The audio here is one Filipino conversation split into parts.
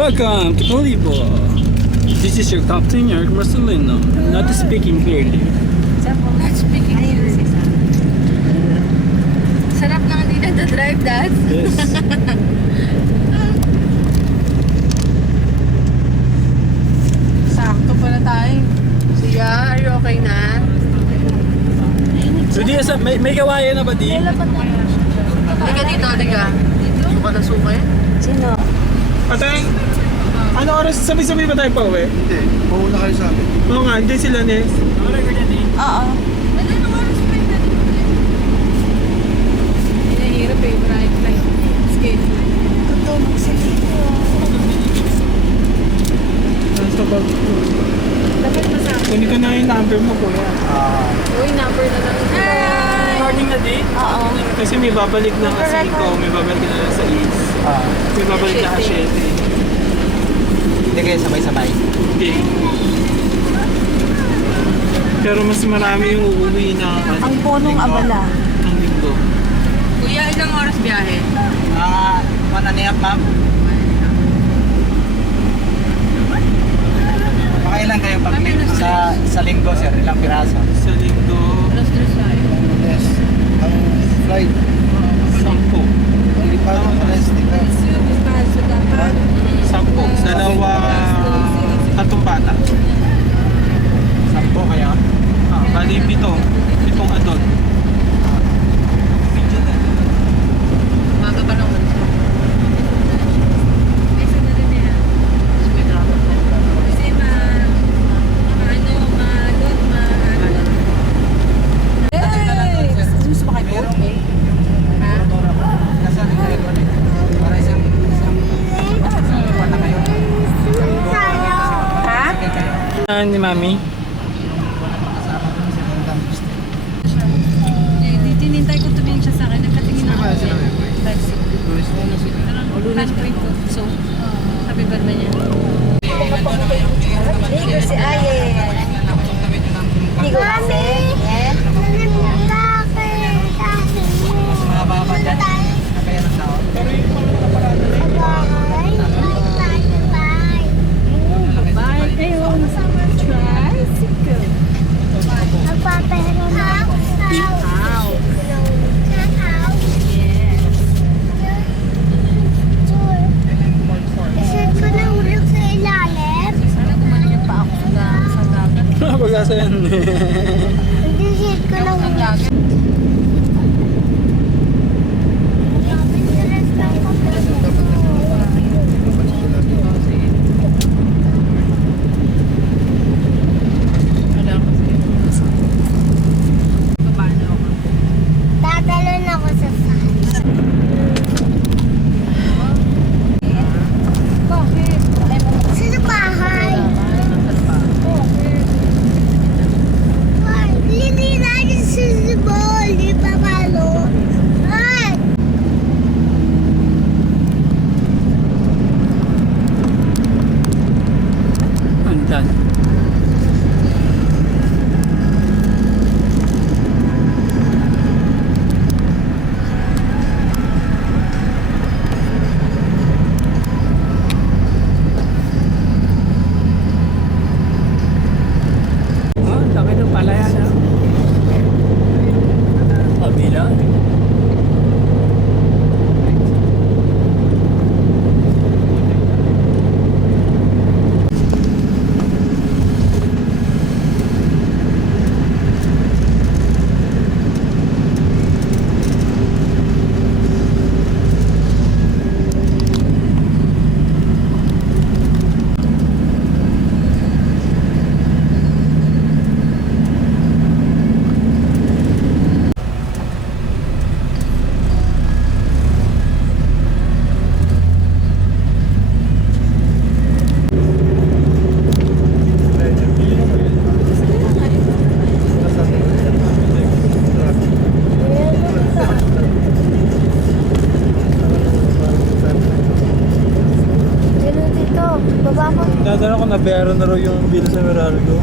Welcome to Kalibo. This is your captain, Eric Marcelino. Not speaking clearly. Not speaking clearly. Sarap na hindi nagda-drive, Dad. Yes. Sakto pala tayo. Siya, are you okay na? So, may kawayan na ba di? Halika dito, halika. Dito ka na sukay? Sino? Patay! Ano oras? Sabi-sabi ba tayo pa uwi? Hindi, mauna kayo sa amin. Oo nga, hindi sila Nes. Oo. Anong oras pa yun natin? Hinahirap eh, drive like schedule. Tutulog sa dito. Nasa bag ko. Dapat masama. Kunin ko na yung number mo, kuya. Uy, number na lang. Morning na di? Oo. Kasi may babalik na kasi ko, may babalik na sa is. May babalik na kasi. Hindi kayo sabay-sabay. Hindi. Pero mas marami yung uuwi na Ang punong abala. ang linggo. Kuya, ilang oras biyahe? 1.5 ma'am. Pakailan kayo pag sa linggo sir? Ilang piraso? Sa linggo, Alas 3 tayo. Yes. Ang flight, 10. ang lipad ng rest, di ba? 10. Dalawa, tatlong bata. 10 kayo? Bali, 7. 7 adult. Maga pa naman. Gusto ba kayo? Nasa kayo doon eh. Para isang buwan na kayo. Ha? Ni Mami? Tinintay ko tumingin siya sa akin. Nagkatingin ako. Lunas po ito. So, sabi ba na niya? Hindi ko si Aye. Hindi ko kasi. Mababa dyan. Kaya ng tao. Bye. Ayun. Tricycle. Ow. Yes. Sana kumano niya pa ako sa dagat. Pag-asa yan. Sa dagat. Wala kasi. Paano ako? Tatalon ako sa sand. Bakit? Sa bahay. Ay, hindi natin susubol. Di ba malo? Ay! Andan. Laki ng palayan ha. Kabila. Baba mo. Dadala ko na bayaran na raw yung bill sa Meralco.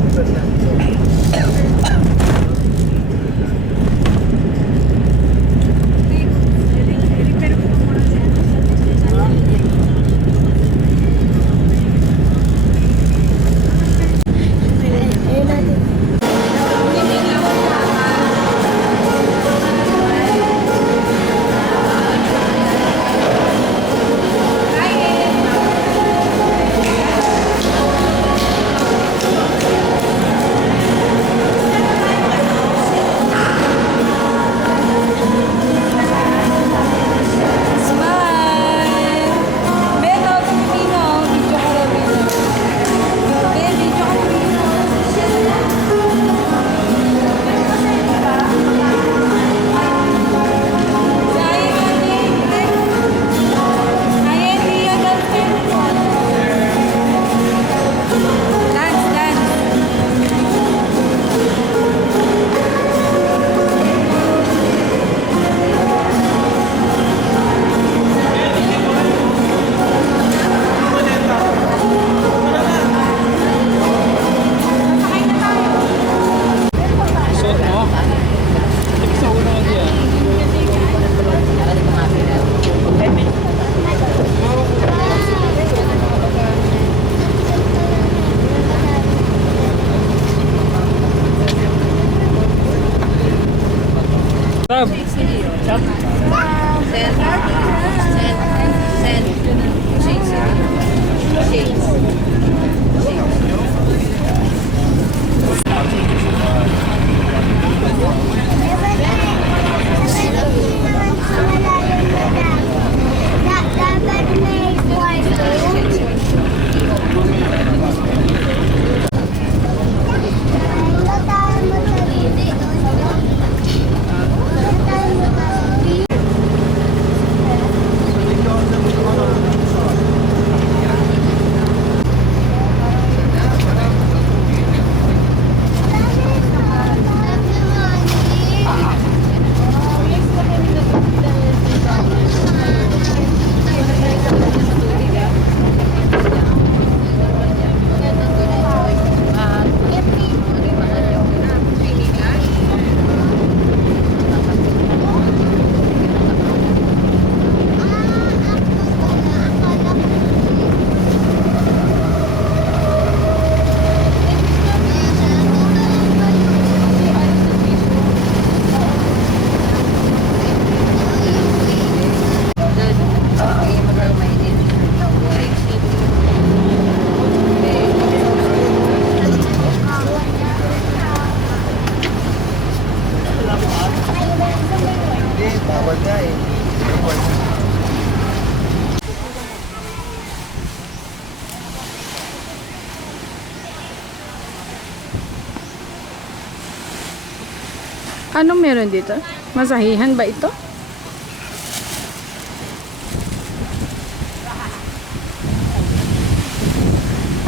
Anong meron dito? Masahihan ba ito?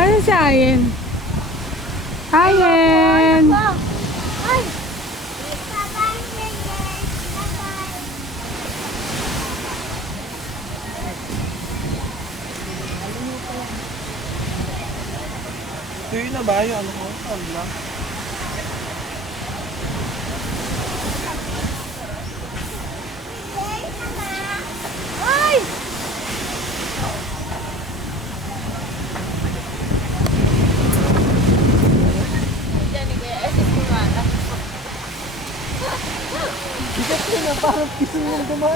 Ano si Ayen? Ayen! Ay! Bye-bye, bye-bye. Tuyo na ba yung ano ko? Ano lang? Ay! Okay, ito mo.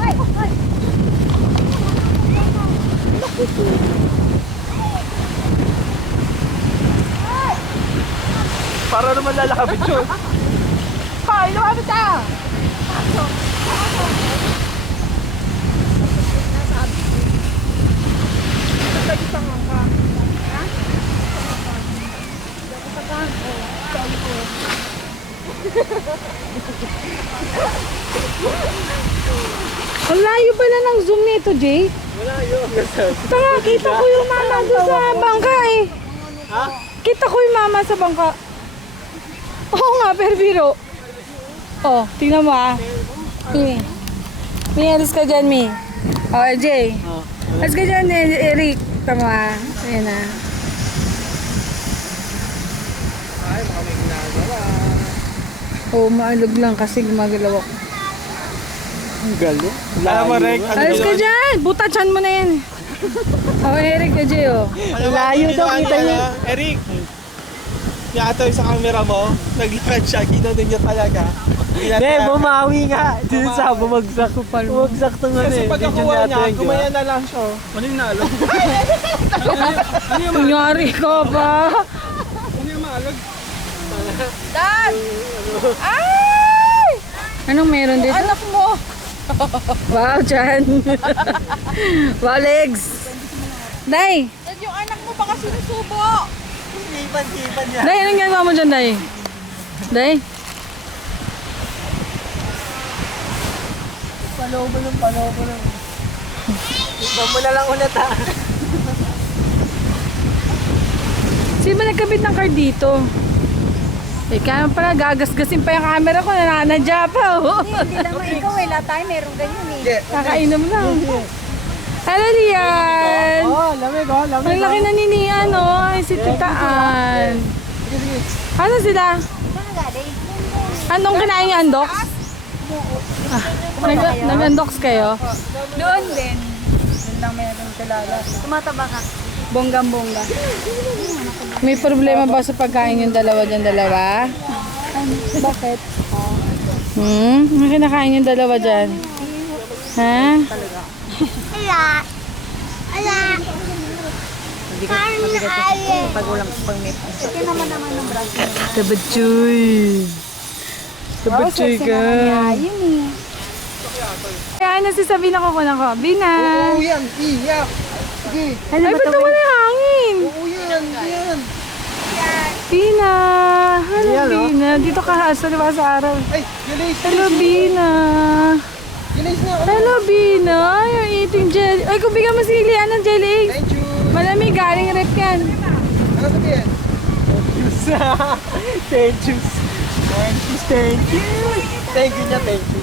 Ay! Ay! Para naman lalakabit yun. Hoy! Lumapit ka! Ang layo pala ng zoom nito, Jay. Wala yun. Tanga, kita ko yung mama doon sa bangka eh. Ha? Kita ko yung mama sa bangka. Oo nga, pero biro. Oh, tingnan mo ah. Mi. Mi, alis ka dyan, Mi. Oh, Jay. Alis ka dyan, Eric. Tama. Ayan na. Ay, baka may ginagawa. Oo, maalog lang kasi gumagalaw ako. Ang galo. Alam mo, Rek, Alis ka dyan! Butachan mo na yan. Oh, Eric ka, Jay, oh. Layo daw, kita niya. Eric! Yato yung sa camera mo, naglakad siya, ginanon niya talaga. Hindi, bumawi nga. Dito sa bumagsak. Bumagsak to nga Kasi eh. pagkakuha niya, gumaya na lang siya. Ano yung naalog? Kunyari ka ba? Ano yung maalog? Dad! Ay! Anong meron dito? Anak mo! Wow, Chan! Wow, legs! Day! Yung anak mo baka sinusubo. Hipan niya. Day, anong ginagawa mo dyan, Day? Day? Palobo lang. Iba mo na lang ulit ha. Sino ba nagkabit ng card dito? Eh, kaya pala gagasgasin pa yung camera ko, nananadya pa, oh. Hindi naman ikaw eh. Lahat tayo meron ganyan eh. Kakainom lang. Hello, Lian! Oh, lamig oh, lamig. Ang laki na ni Nian, oh. Ay, si Titaan. Ano sila? Saan galing? Anong kinain niyo, Andox? Nag-Andox kayo? Doon din. Doon lang meron kilala. Tumataba ka. Bonggang-bongga. May problema ba sa pagkain yung dalawa dyan, dalawa? Bakit? May kinakain yung dalawa dyan? Ha? Ala! Ala! Parang naayin. Ito naman ng braso. Tabatsoy. Tabatsoy ka. Ayun eh. Kaya ano si Sabina ko ko. Bina! Oo yan, iyak. Sige. Ay, ba't naman yung hangin? Oo yan. Bina! Hello, Bina. Dito ka sa diba sa araw. Ay, gilis. Hello, Bina. Gilis na. Hello, Bina. You're eating jelly. Ay, kung bigyan mo si Lian ng jelly eggs. Thank you. Malamig, galing rep yan. Ano ba yan? Thank you. Thank you niya, thank you.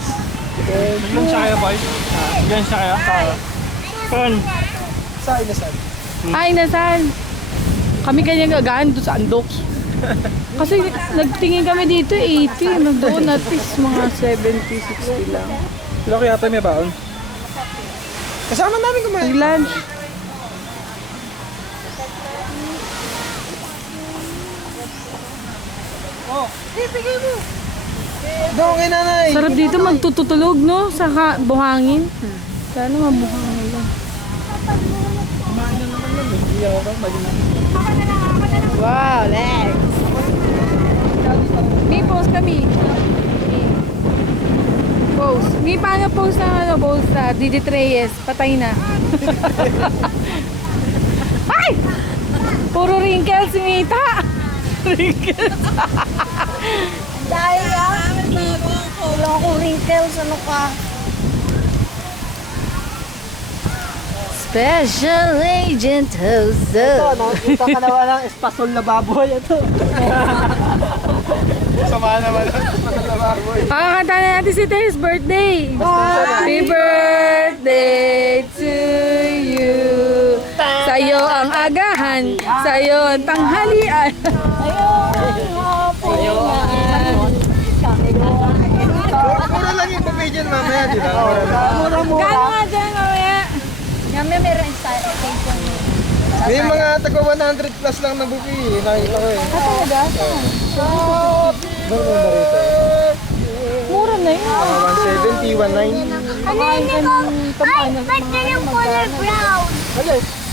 Bigyan siya kaya, boy. Bigyan siya kaya. Pan. Saan na saan? Ay, nasaan? Kami ganyan gagaan doon sa Andox. Kasi nagtingin kami dito, 80. Doon at least mga 70, 60 lang. Sila kaya tayo may baon. Kasama namin kumain. Nag-lunch. Doon kay nanay. Sarap dito magtutulog, no? Sa buhangin. Sana mabuhangin lang. Wow, legs! May pose kami. Pose. May paano post na ano, post na Didit Reyes, patay na. Ay! Puro wrinkles, Mita. Wrinkles. Dahil wala akong wrinkles. Ano ka? Special Agent Jose. Ito, nakita ka naman ng espasol na baboy. Ito. Sama naman. Espasol na baboy. Pakakanta na natin si Tess, birthday. Happy birthday to you. Sa'yo ang agahan, sa'yo ang tanghalian. Mura lang yung buffet dyan mamaya, di ba? Mura-mura. Kano nga dyan mamaya? Kami meron station. May mga taga 100 plus lang na buffet. Nakita ko eh. Talaga? Bang ba rito? Mura na yun. 170, 190. Ano yun ko? Ay, ba't na yung color brown?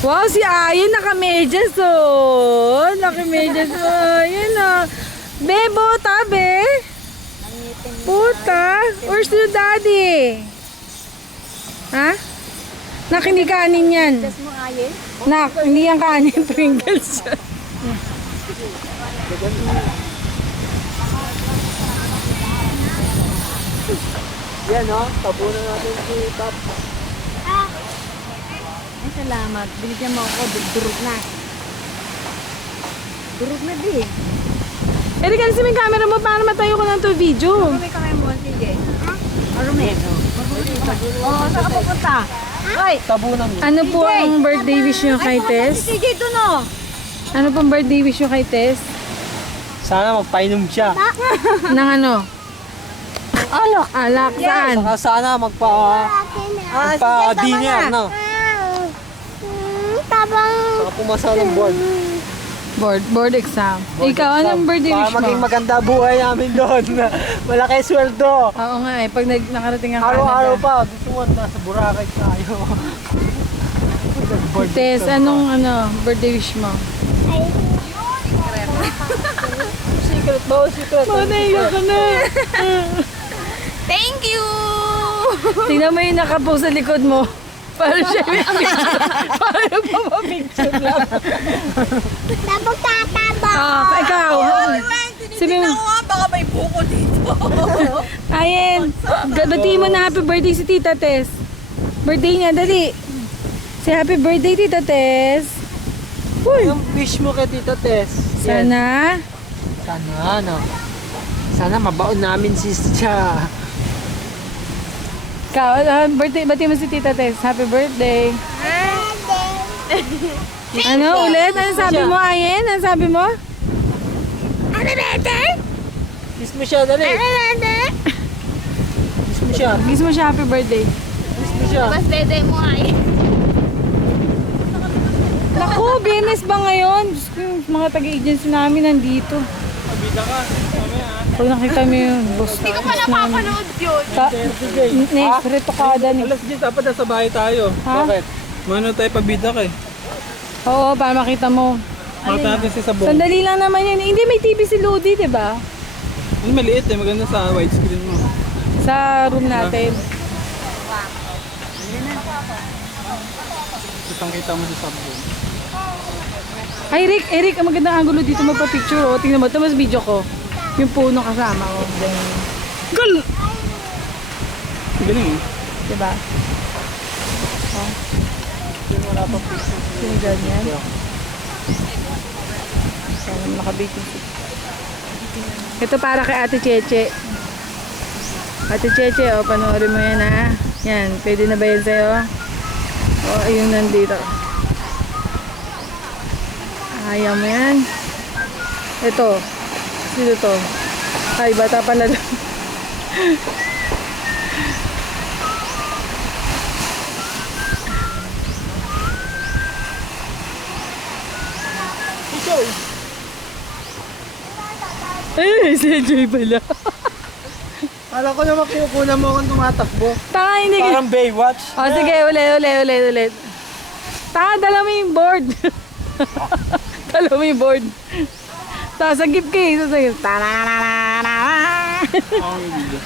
Wow, si Ayan naka-medyas oh. Naka-medyas oh. Ayan oh. Bebo, tabi. Puta. Where's your daddy? Ha? Nak, hindi kanin yan. Nak, hindi yan kanin. Pringles yan. Yan o, tabunan natin si Top. Ay, salamat. Binigyan mo ako. Durog na. Durog na di. Eric, alisin mo yung camera mo para matayo ko ng to video. May kamay mo, sige. Arume. Oo, saan ka pupunta? Ay, Tabunan niya. Ano po ang birthday wish nyo kay Tess? si CJ doon oh. Ano pong birthday wish nyo kay Tess? Sana magpainom siya. Nang ano? Alak. Alak, saan? Saka sana magpa-dinner, no? Tabang. Saka pumasa ng board. Board exam. Ikaw, anong birthday wish Para maging mo? maganda buhay namin doon. Malaki sweldo. Oo nga eh, pag nakarating ang Araw-araw Canada. pa. Gusto mo nasa Boracay tayo. Tess, anong birthday wish mo? Secret ba? Secret. Naiyak ka na. Thank you. Tingnan mo yung nakapost sa likod mo. Para siya may picture. Para pa ma-picture lang. Tabang tatabang. Ikaw. Sabi mo, Baka may buko dito. Ayen, batiin mo na happy birthday si Tita Tess. Birthday niya, dali. Say happy birthday, Tita Tess. Uy, Yung wish mo kay Tita Tess. sana. Sana, no? Sana mabaon namin si siya. Ikaw, birthday, batiin mo si Tita Tess. Happy birthday. Ano ulit? Ano sabi mo, Ayen? Ano sabi mo? Kiss mo siya, dali. Kiss mo siya. Kiss mo siya, happy birthday. Kiss mo siya. Mas dede mo ay. Naku, Biyernes ba ngayon? Diyos ko, yung mga taga-agency namin nandito. Pabida ka. Mamaya. Pag nakita mo yung boss na. Hindi ko pa napapanood yun. Next, retokada ni. Alas 10 dapat nasa bahay tayo. Ha? Bakit? Mano tayo pabida ka eh. Oo, para makita mo. Makita natin si Sabong. Sandali lang naman yun. Hindi, may TV si Lodi, di ba? Yung maliit eh. Maganda sa widescreen mo. Sa room natin. Kitang-kita mo si Sabong. Ay, Eric, ang magandang angulo dito magpa-picture. Oh. Tingnan mo, ito mas video ko. Yung puno kasama ko. Gal! Galing eh. Diba? Oh. Sino ganyan? Sana nakabaiting si. Ito para kay Ate Cheche. Ate Cheche, oh, panoorin mo yan ha. Yan, pwede na ba yan sa'yo? Oh, ayun nandito. Ayaw mo yan. Ito. Sino to? Ay, bata pala daw. Eh, si Joy pala. Kala ko naman kinukunan mo akong tumatakbo. Tanga, hindi ka. Parang Baywatch. O, sige, ulit. Tanga, dala mo yung board. Dala mo yung board. Sasagip ka eh. Sasagip. Ako yung video.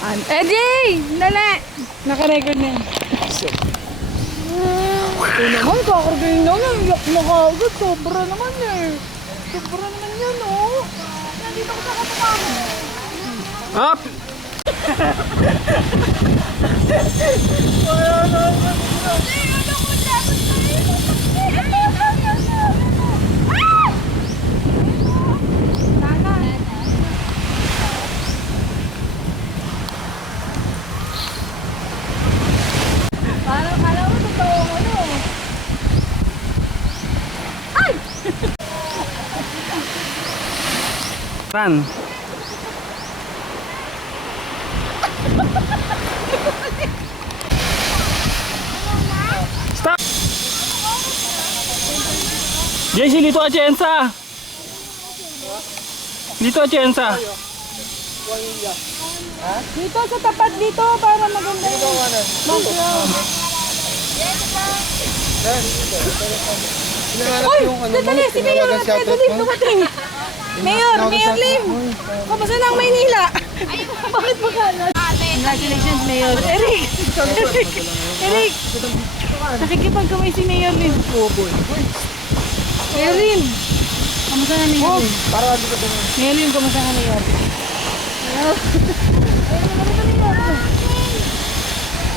Eddie! Dali! Naka-record na yan. Ito naman, kakargayin lang. Iyak na kagad. Sobra naman eh. Sobra naman yan, oh. Nandito ko sa kapatama. Up! Parang kala mo totoo ano. Run. Stop! JC, dito Atienza! Dito Atienza! Dito sa tapat dito para maganda yung background. Uy! Dali! Si Mayor Alfredo Lim dumating! Mayor Lim! Kamusta na ang Maynila? Bakit makalat? Congratulations, Mayor. Eric! Nakikipagkamay si Mayor Lim. Mayor Lim! Kamusta na Mayor Lim? Mayor Lim, kamusta na Mayor?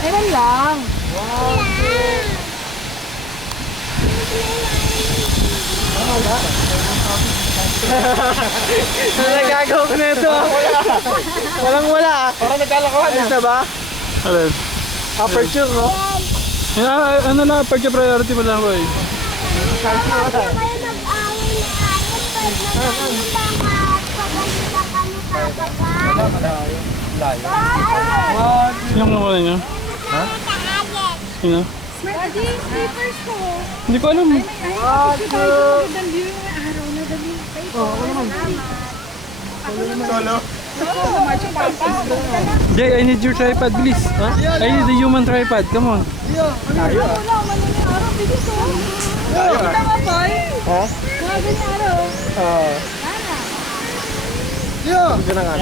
Ayun lang. Ano nagagawa ko na ito? Walang wala ah. Parang nagkalakawan ah. Ayos na ba? Alin? Aperture no? Ano na, pagka-priority mo lang, boy. Yung nakuha niyo? Ha? Sino? Slippers ko. Hindi ko alam. Magandang view yung araw na dali. Solo? Jay, I need your tripod, please. I need the human tripod. Come on. Wala, umano yung araw. Bilis ko. Kita mo, boy? Ha? Mga ganyan araw. Oo. Ito na nga.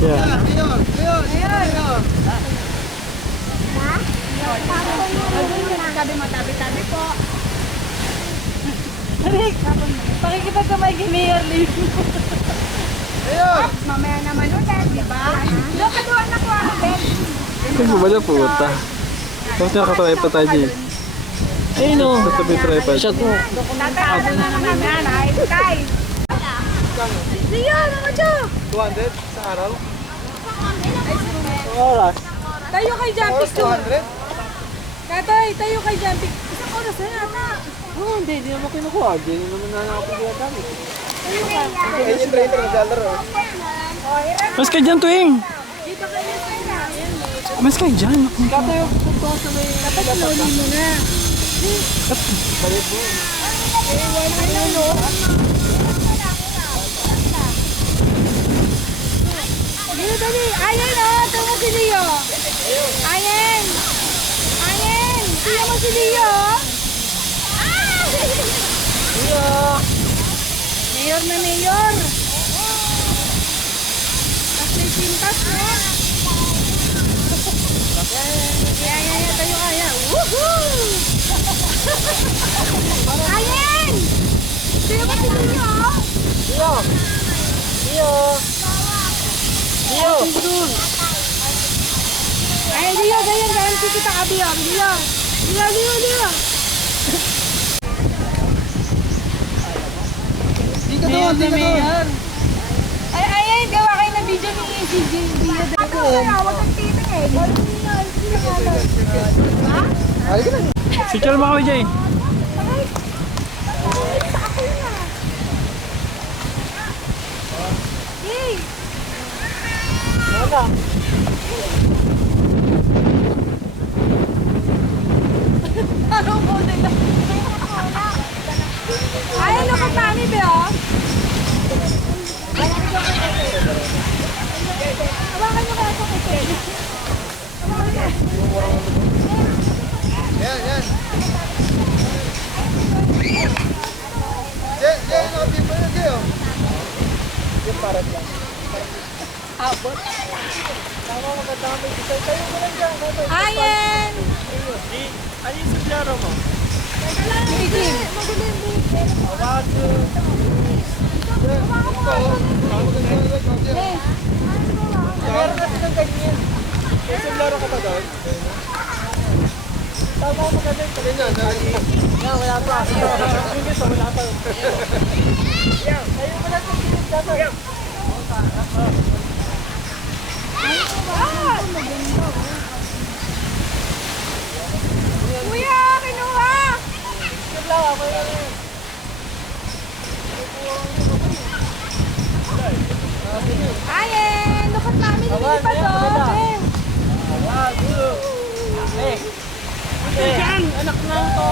Yeah. Tabi mo, tabi po. Rick, pakikipagkamay kay Mayor Lim. Mamaya naman ulit, di ba? Doon ka doon ako ang bed. Ito mo ba na puta? Tapos nakatripod tayo, Jay. Ayun o. Sa tabi tripod. Shot mo. Tatawag na naman yan, ay, kay. Leon, ano siya? 200 sa araw? Oras. Tayo kay Jumping to. 200? Katay, tayo kay Jumping. Isang oras na yata. Oh, hindi naman kinukuha. Hindi naman na nakapagila kami. Tayo ka. Kaya yung trader naglalaro. Mas ka dyan, Tuwing. Dito kayo sa yan. Mas ka dyan. Katayo po sa may... Dapat slowly mo na. Dito, dali. Ayan o, tungo si Leo. Ayan. Ayan. Tingnan mo si Leo. Mayor na mayor. Tapos may pintas mo. Ayan, tayo kaya. Woohoo! Ayan! Tingnan mo si Leo. Ay, Leo, ganyan, ganyan si kita kabi, Leo. Leo. Di ka doon. Ay, ayan, gawa kayo ng video ni CJ. Ako, wag kang titingin. Ay, ka na. Picture mo kami, Jay. Yay! Anong model na? Ay, ano ka tani ba? Hawakan mo kaya ito kay Yan. Yan, no, people na kayo. Yung parang lang. Tama, maganda may design. Tayo mo lang dyan. Ayan! Ano yung sombrero mo? Itim. Awag. Meron natin ng ganyan. May sombrero ka ba doon? Tama, maganda yung ganyan. Wala pa. Wala pa. Tayo mo lang sa gilid dapat. Kuya, kinuha! Ayan! Lukat namin yung pa to. Diyan, anak ng to.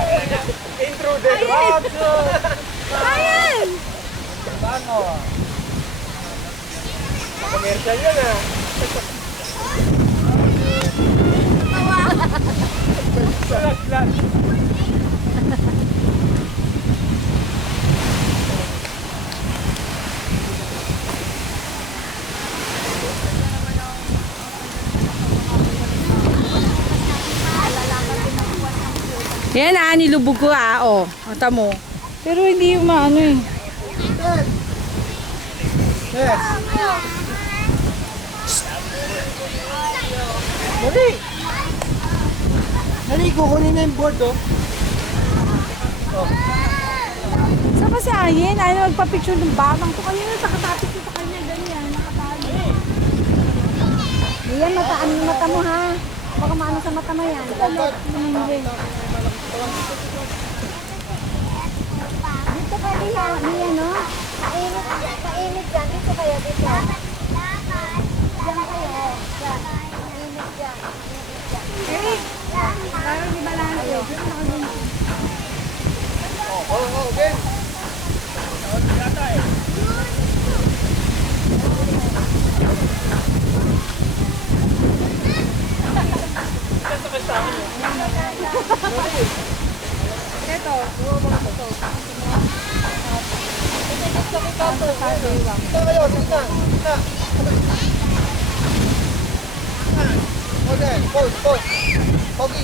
Intruder. Ayan! Paano? Commercial yan ah. Lag. Yan nilubog ko Mata mo. Pero hindi yung maano eh. Yes. Dali! Dali, kukunin na yung board oh. Saan ba si Ayen? Ayaw magpa-picture ng batang ko. Kanina nakatapit ko sa kanya. Ganyan, nakatali. Yan, mata mo ha. Baka maano sa mata mo yan. Dito ka diya, niya no? Kainit dyan. Dito kayo, dito. Diyan kayo. Diyan. Kainit dyan. Eric! Parang di balance. Okay. Ito. Saan kayo? Sige na. Okay, pause. Pogi.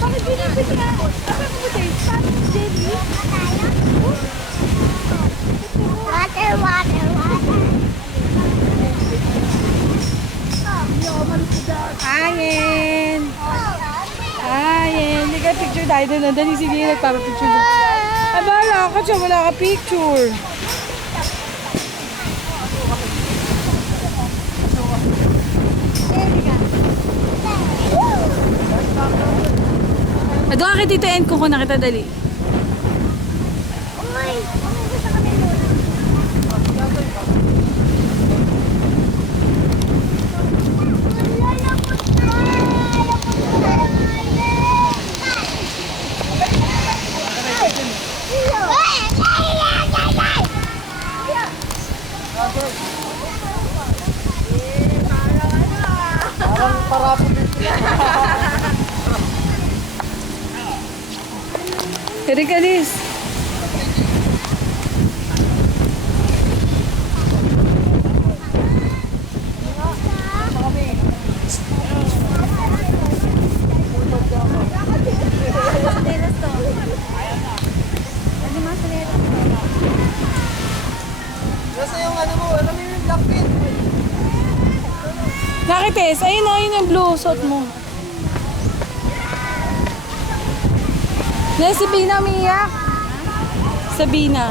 Bakit binibig ka? Bakit mo tayo? Paano jelly? Water. Ayen! Hindi ka picture tayo doon. Dali, sige, nagpapapicture doon. Ay, bahala ka siya. Wala ka picture. Doon ka dito end ko nakita dali. Parang parapo din sila. Eric, alis. Nasa yung ano mo yung jacket? Nakitis, ayun o, yun yung blue suit mo. Yes, si Bina umiiyak. Sabina.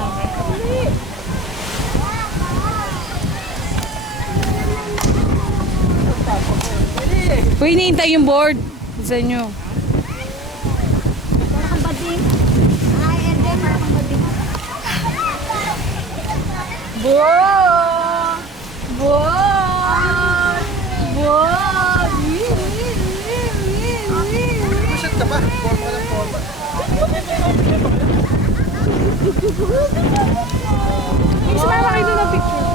Uy, hinihintay yung board sa inyo. Boy! Boy! Boy! Push-up ka ba? Forma ka ng forma. Sumama kayo doon ng picture.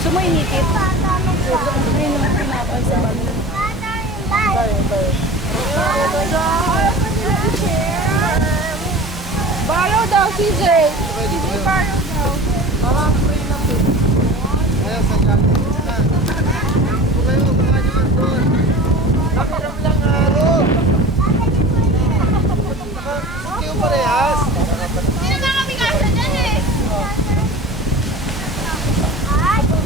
Sumuinikit. Ayun yung pinapay sa bag. Borrow daw, CJ. CJ, borrow daw. Ayaw, sa yan. Kung kayo, baka naman doon. Nakiram lang araw. Hindi ko parehas.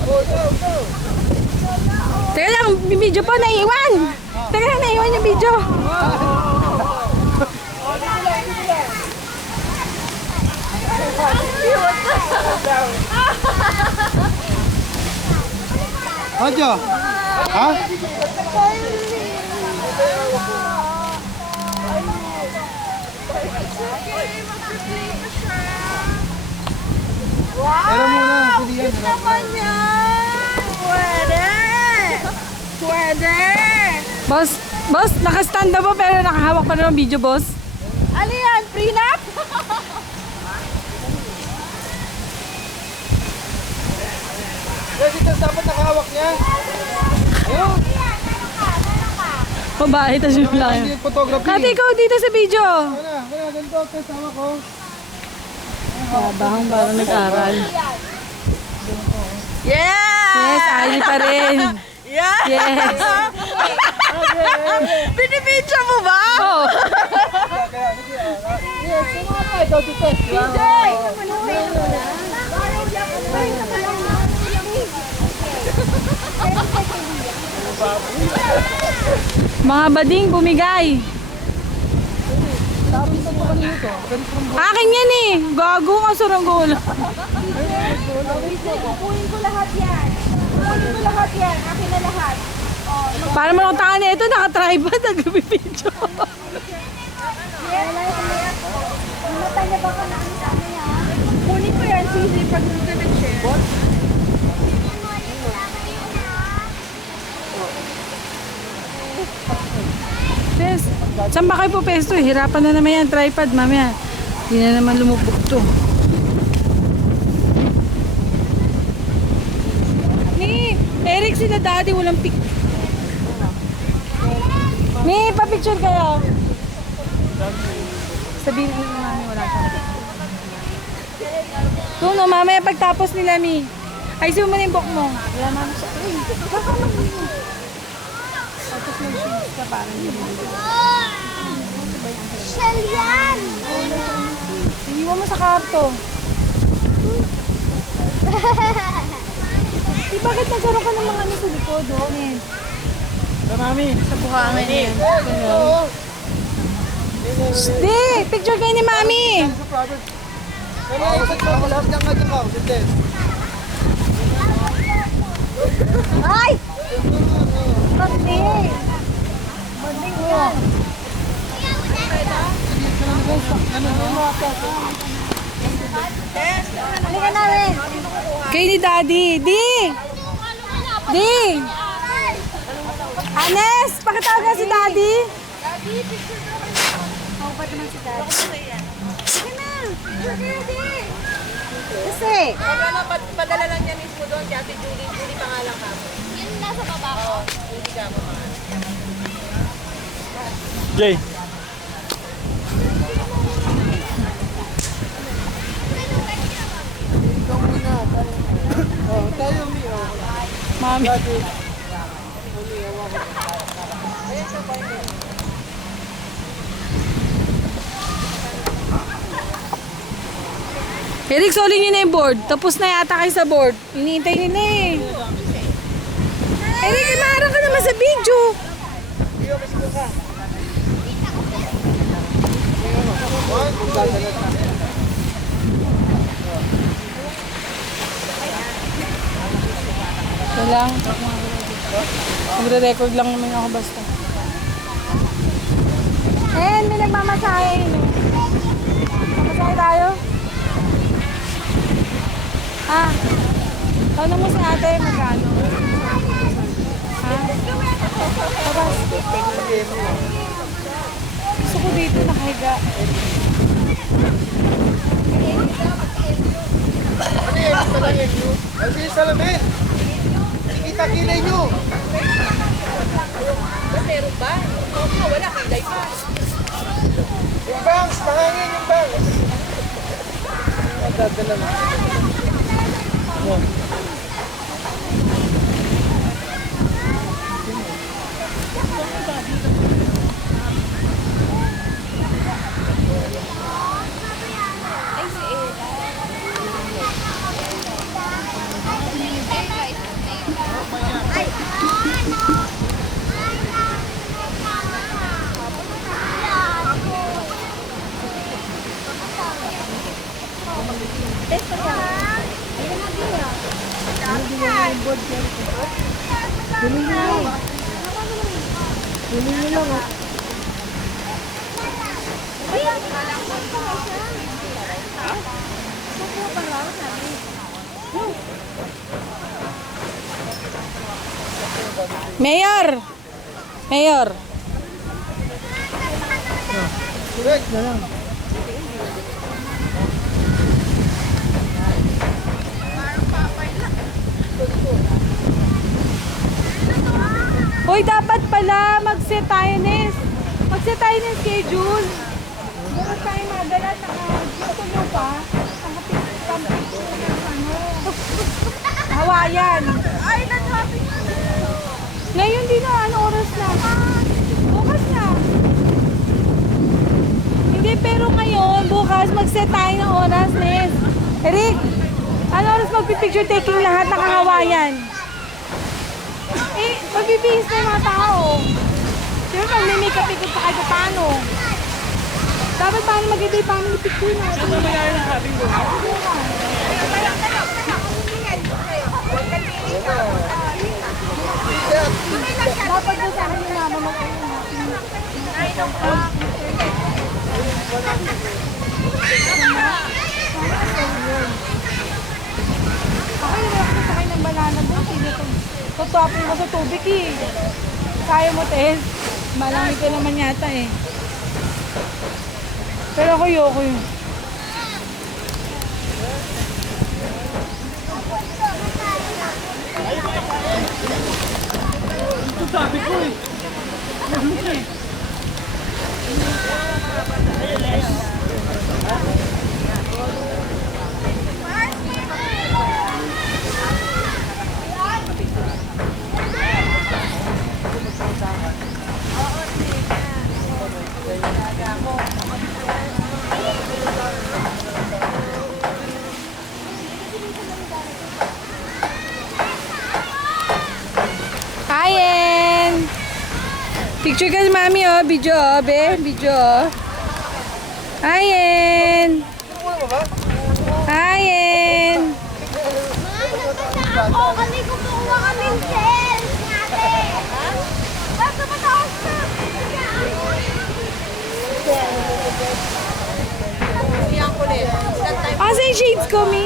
Go, go, go. Teka lang, may video po, naiwan. Teka lang, naiwan yung video. Radyo? Ha? Pero muna, pwede yan. Boss, boss, naka-stand na po pero nakahawak pa rin ng video, boss. Ano yan? Prenup? Kasi ito dapat nakahawak niya. Ayun. Babae, tas yung Hindi lang. photography. Kati, ikaw dito sa video. Wala, ganito. Kasama ko. Bahang parang nag-aral. Yeah! Yes, Ali pa rin. Yeah! Yes. Pinipicture mo ba? Oh. Mga bading, bumigay. Akin yan eh. Gago ka suranggola. Kukunin ko lahat yan. Kukunin ko lahat yan. Akin na lahat. Para mo lang tanga na ito, naka-tripod, nag-video. Matay na ba ka na ang dami ha? Kunin ko yan, Suzy, pag nag-share. Yes. Saan ba kayo po pesto? Hirapan na naman yan, tripod, mamaya. Hindi na naman lumubog to. Ni, Eric, sila daddy, walang pic. Ni, pa-picture kayo. Sabihin mo na mami, wala siyang picture. Doon, no, mamaya pagtapos nila, Mi. Ay, mo muna yung book mo. Wala mami siya. Ay, kasama mo yun. Tapos may shoes ka parang yun. Shell yan! Iniwan mo sa karto. Bakit nagkaroon ka ng mga ano sa likod, oh? Sa mami. Sa buhangin eh. Di! Picture kayo ni Mami! Sa private. Pero isang ko lahat ng nga dyan ka. Sintes. Ay! Banding! Banding yan! Halika namin! Kayo ni Daddy! Di! Di! Anes! Pakitawag na si Daddy! Ako pa naman si Daddy. Sige na! Sige! Kasi! Pag ano, padala lang niya mismo doon, si Ate Julie. Julie pangalan ka. Yun nasa baba ko. Julie ka mo pangalan. Jay. Tayo, Mi. Mami. Eric, solin nyo na yung board. Tapos na yata kayo sa board. Hinihintay nyo na eh. Eric, imaharang ka naman sa video. Ito lang. Magre-record lang naman ako basta. Ayan, may nagmamasahe. Nagmamasahe Sakay tayo? Ha? Tanong mo sa ate, magkano? Ha? Tapos, gusto ko dito nakahiga. Ano yan? Ito lang yan nyo. Ang bilis salamin. Kita kilay nyo. Meron ba? Oo, wala. Kilay pa. Yung bangs, pangangin yung bangs. Madadala mo. Mayor! Mayor! Correct. Hoy, dapat pala mag-set tayo Nes. Mag-set tayo ng schedule. Bukas tayo madala, gusto nyo pa. Hawayan. Ay, nag-happy. Ngayon din na, ano oras na? Bukas na. Hindi, pero ngayon, bukas, mag-set tayo ng oras, Nes. Eric, ano oras magpipicture taking lahat nakahawayan? Eh, magbibihis na yung mga tao. Siyempre, mag-make-up ikot pa kayo paano. Dapat paano mag-iba yung family picture na. Ano nangyari ng having go? Dapat na sa akin yung mama mo. Ako yung ako sa akin ng banana boat. Tutapin mo sa tubig eh. Kaya mo, Tess. Malamig ka naman yata eh. Pero ako yoko yun. Ito sabi ko eh. Kain! Picture ka ni Mami oh, video oh, be, video oh. Kain! Kain! Ako, kami kumukuha kaming sales natin. Basta mataas na. Iyan ko ulit. Asa yung shades ko, Mi?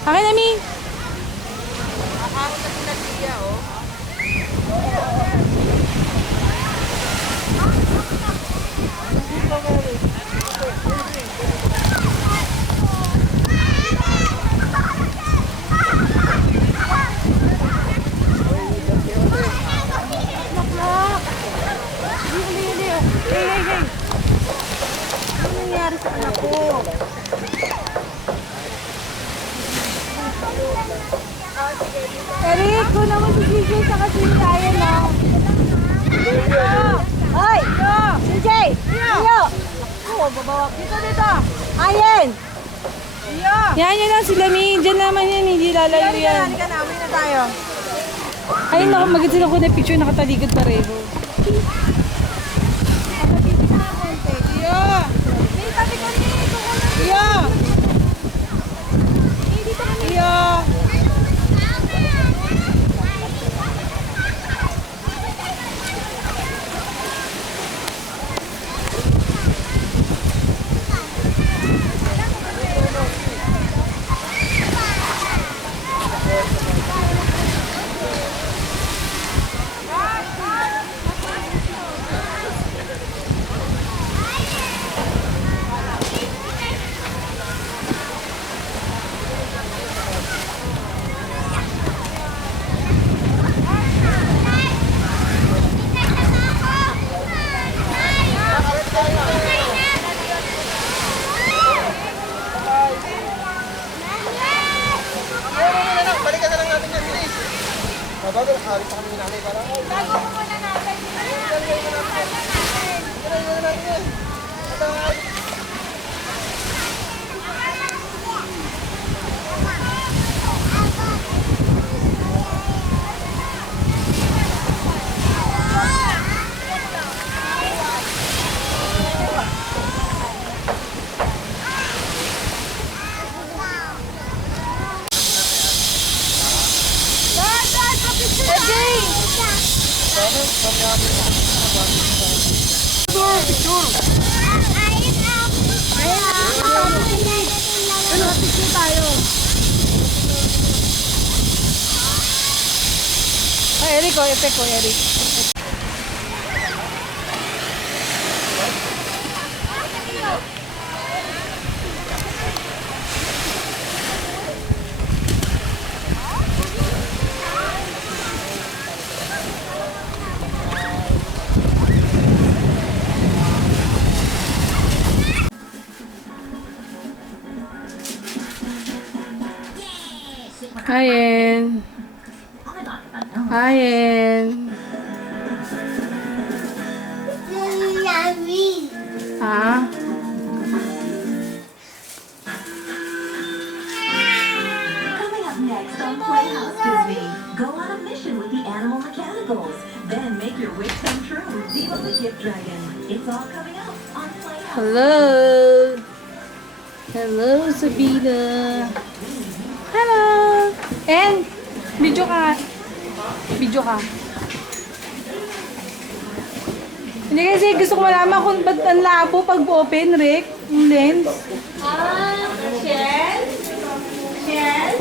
Akin na, Mi. Ako na sila siya, oh. Ano nangyari sa anak ko? Eric, ko naman si CJ sa kasi Ryan, no? Hoy! CJ! Iyo! Oo, babawak. Dito! Ayen! Iyo! Yan lang sila, Mi. Diyan naman yan, hindi lalayo yan. Halika na, uwi na tayo. Ayun, maganda sila ko na picture, nakataligod pareho. Iyo! Iyo! Ay, Eric, oh, epic ko, Eric. Ayan. Ayan. Ah? Coming up next on Playhouse Disney, go on a mission with the Animal Mechanicals. Then make your wish come true with Zemo the Gift Dragon. It's all coming up on Playhouse. Hello. Hello, Sabina. Hello. And, video ka. Video ka. Hindi kasi gusto ko malaman kung ba't ang labo pag open, Rick, yung lens. Shell? Shell?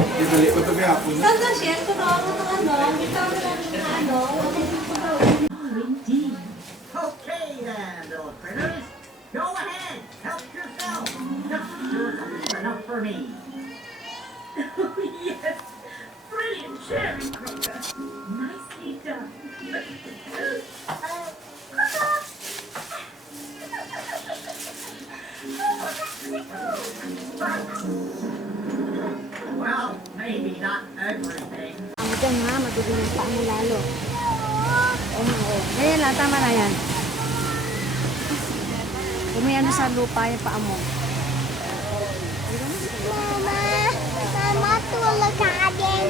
Saan ka, Shell? Kung ako ng ano, bitaw na lang ng ano, Okay then, little critters. Go ahead, help yourself. Just sure it's enough for me. Yes, brilliant cherry critter. Nicely done. Well, maybe not everything. Ang dyan ha, madugo yung paa mo lalo. Ganyan lang, tama na yan. Umayano sa lupa yung paa mo. Mama, tulog ka din.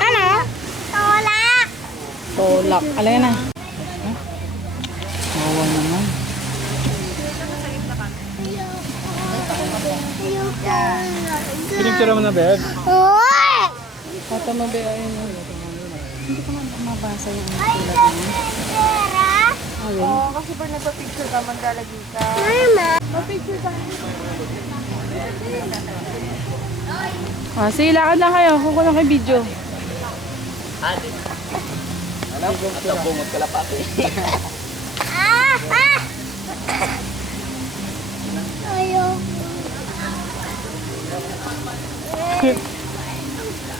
Ano? Tulak. Tolak. Alam na. Awa naman. Pinicture mo na, Beb? Uy! Tata mo ba ayun? Hindi ko mabasa yung Ay, pera. Oo, kasi pag nagpa-picture ka, maglalagi ka. Mama. Ah, sige, lakad lang kayo. Kukulang kay video. Ah! Ah! Ayaw.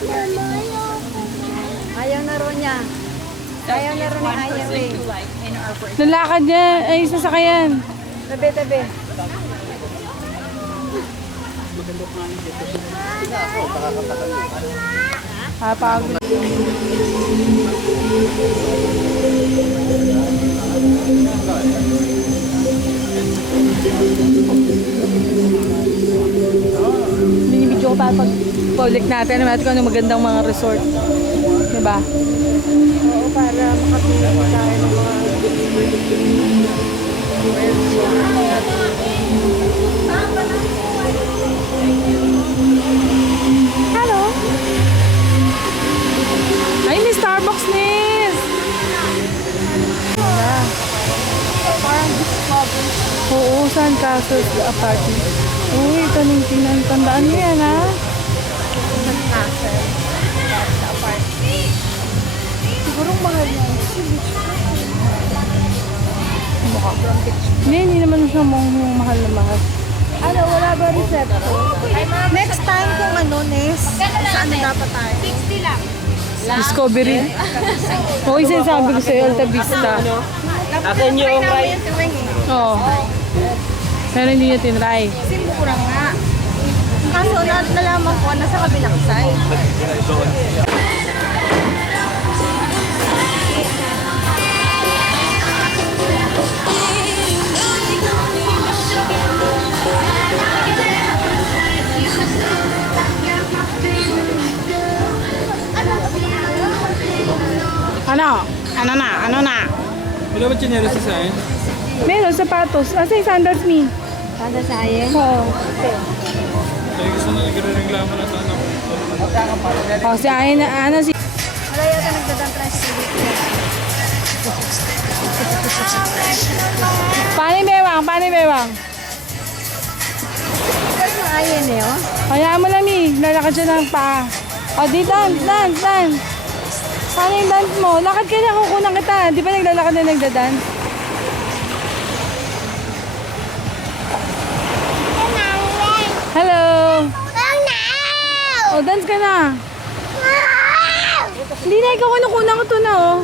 Mama, ayaw. Ayaw na ro niya. Ayaw na ro ni Ayaw eh. Nalakad niya. Ay, sasakayan. Tabi, tabi. Ah, pagod. Binibidyo ko pa pag public natin. Natin kung ano magandang mga resort. Diba? Oo, para makapili tayo ng mga Hello? Ay, may Starbucks, Nis! parang discover. Oo, San Castles apartment. Uy, tanong-tinan. Tandaan mo yan, ha? Sa castle. Sa apartment. Siguro mahal yan. Mukha. Hindi naman siya mong mahal na mahal. Ano, wala ba reception? Next time kung ano, Nes, saan dapat tayo? 60 lang. Discovery. Oo, sinasabi ko sa'yo, Alta Vista. Akin yung right. Oo. Pero hindi niya tinry. Kasi mura nga. Kaso nalaman ko, nasa kabilang side. Ano? Ano na? Ano na? Wala ba chinelas sa sa'yo? Meron, sapatos. Asa yung sandals, me? Kada sayang. Oo. Kaya gusto na nagre-reklamo na ito. Oh, si Ayan na, ano si... Wala yata nagdadang translate. Paano yung bewang? Paano yung bewang? Ayan eh, oh. Kaya mo lang, Mi. Lalakad siya ng paa. O, di, dance. Paano yung dance mo? Lakad ka na, kukunan kita. Di ba naglalakad na nagda-dance? Hello! O, dance ka na. Hindi na, ikaw kunukunan ko to na, oh.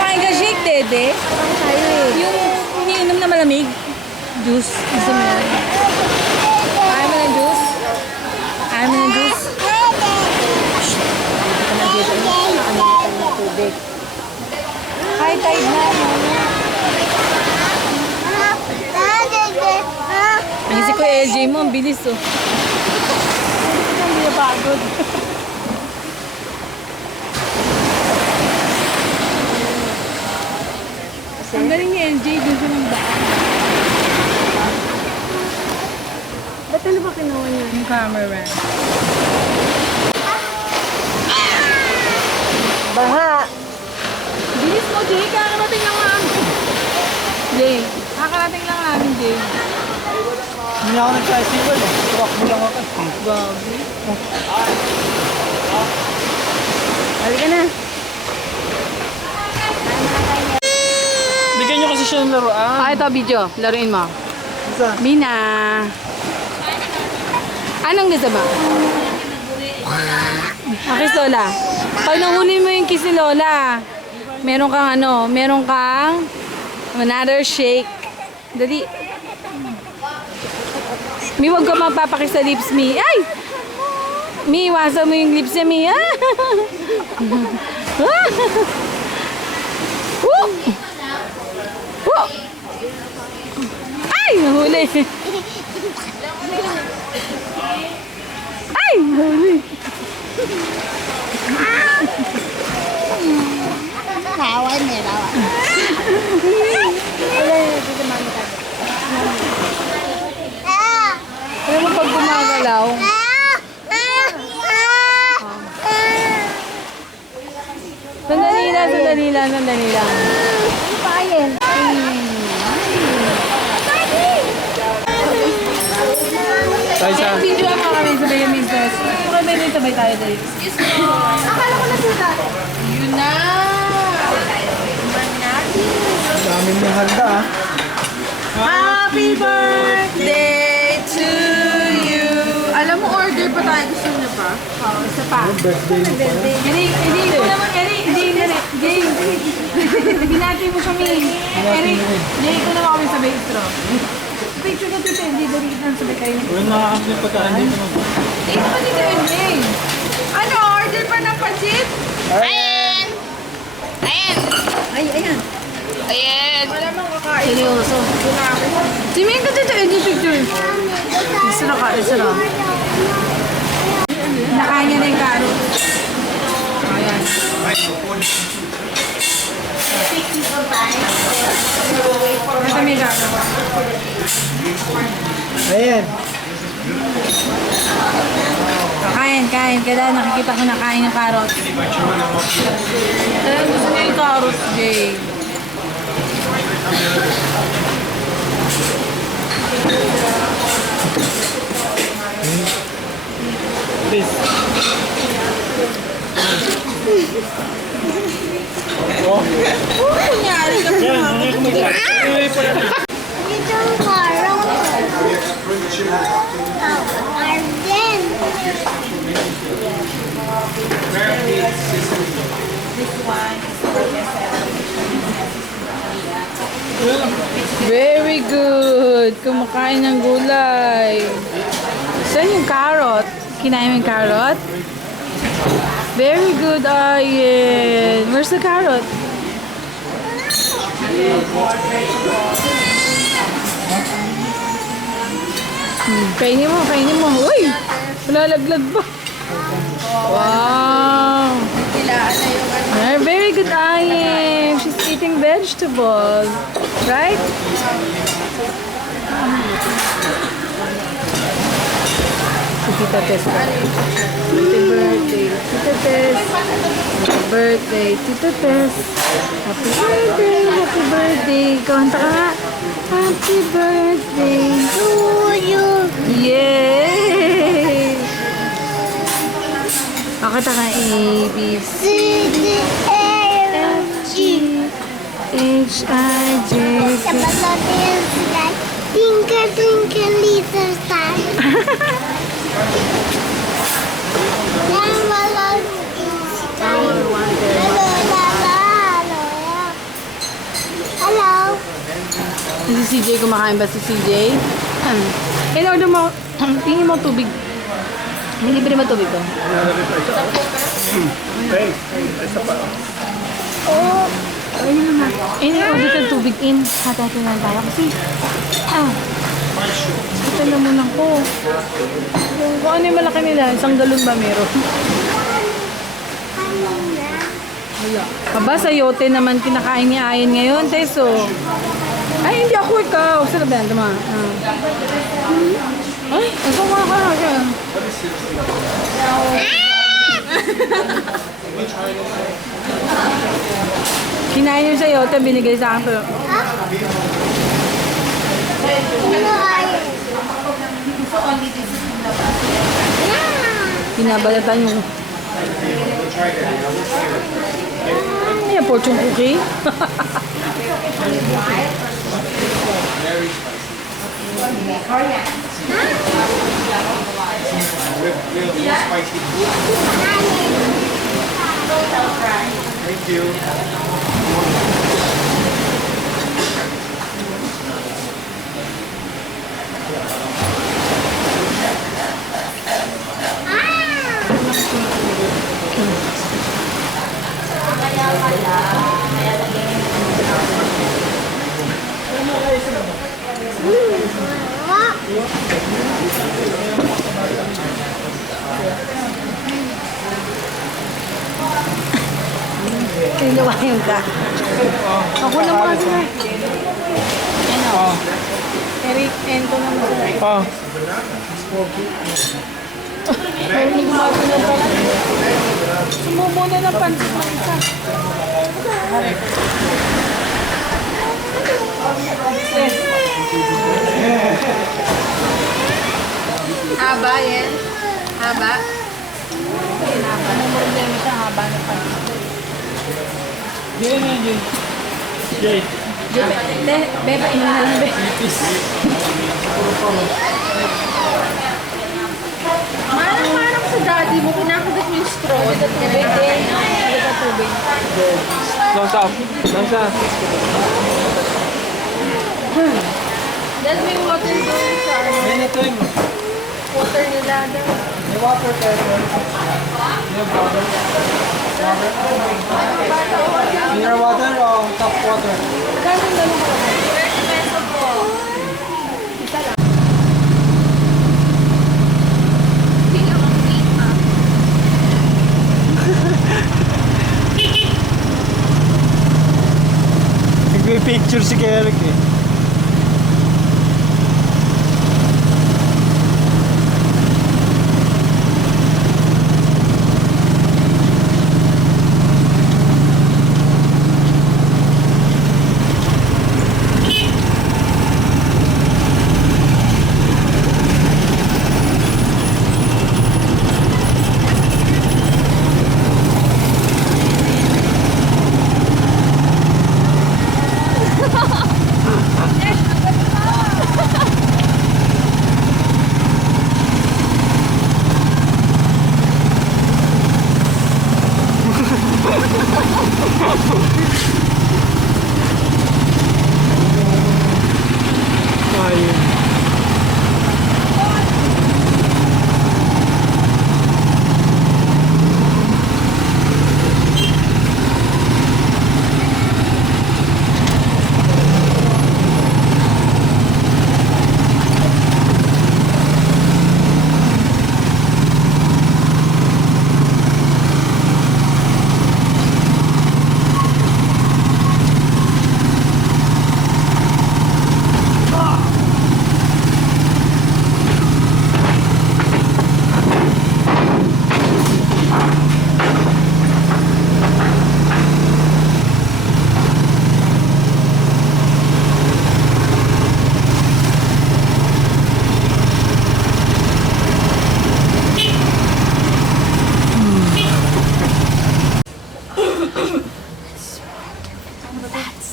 Kain ka shake, Dede. Yung iniinom na malamig. Juice. Gusto mo yan? Ayaw mo ng juice? Ayaw mo ng juice? High tide na. Ay, si Kuya LJ mo, ang bilis, oh. Hindi na pagod. Ang galing ni LJ, dun sa ng daan. Ba't ano ba kinuha niya? Yung camera. Baha! Bilis mo, Jay. Kakarating lang namin. Jay, kakarating lang namin, Jay. Hindi ako nag-tricycle eh. Tuwak mo lang ako. Babi. Halika na. Bigyan nyo kasi siya ng laruan. Ito video. Laruin mo. Isa. Mina. Anong gusto mo? Kiss Lola. Pag nahuli mo yung kiss ni Lola, meron kang another shake. Dali. Mi, huwag ka magpapakis sa lips, Mi. Ay! Mi, iwasan mo yung lips niya, Mi. Ah! Woo! Woo! Ay! Nahuli. Ay! Nahuli. Lawan eh, lawan. Alam mo pag gumagalaw, sandali lang. Payen. Tayo sa... Video ako kami sa Bayan Business. Kung kami dito, sabay tayo dito. Akala ko na sila. Yun na! Daming may handa ah. Happy birthday to you. Alam mo, order pa tayo. Gusto mo na ba? Oo, isa pa. Birthday mo pa. Hindi ko naman, Binati mo siya, Mi. Hindi ko naman kami sabay istro. Picture ka dito, hindi dali kita sabay kayo. Wala nakakasya yung pagkaan dito mo. Dito pa dito, Enjay. Ano, order pa ng pancit? Ay, ayan. Ayan. Wala mang kakain. Seryoso. Simin ka dito, hindi picture. Isa na. Nakain niya na yung carrot. Ayan. Ito may carrot. Ayan. Kain. Kaya nakikita ko nakain ng carrot. Talagang gusto niya yung carrot, Jay. Please. Dito ang karong. Arden. Very good. Kumakain ng gulay. Saan yung carrot? Kinain mo yung carrot? Very good, Ayen. Where's the carrot? Kainin mo. Uy! Malalaglag ba? Wow! Very good, Ayen. She's eating vegetables. Right? Tita Tess. Happy birthday, Tita Tess. Happy birthday, Tita Tess. Happy birthday, happy birthday. Kanta ka nga. Happy birthday to you. Yay! Pakita ka A, B, C, C, D, E, F, G. H, I, J, K. The balloon is like twinkle, twinkle, little star. Then balloon is sky. Hello, hello, hello. Hello. Si CJ, kumakain ba si CJ? In-order mo, tingin mo tubig. Libre mo tubig ko. Oh, Ayun naman. In-order ka tubig in. Hati-hati lang tayo kasi. Ito na muna ko. Kung ano yung malaki nila, isang galon ba meron? Wala. Aba, sayote naman kinakain ni Ayan ngayon, Teso. Ay, hindi ako ikaw. Sarap yan, tama. Ay, ito nga ka. Kinain yung sayote, binigay sa akin. Pero, hello, Ian. pinabalatan yung... Ayan, fortune cookie. Thank you. Tinawahin ka. Ako naman sila. Ano? Eric, Ento naman sila. Oh. Hindi gumawa na pala. Sumubo na ng pansit ng isa. Haba yan. Haba. Ano mo rin siya haba ng pansit. Jay. Beba, ino na lang, be. Marang sa daddy mo, kinakagat mo yung straw. Tubig. Nasa. Nasa. Dahil may water doon sa water nila daw. May water kettle. Mineral water o tap water? Ganun lang ako. Nagpipicture si Eric eh.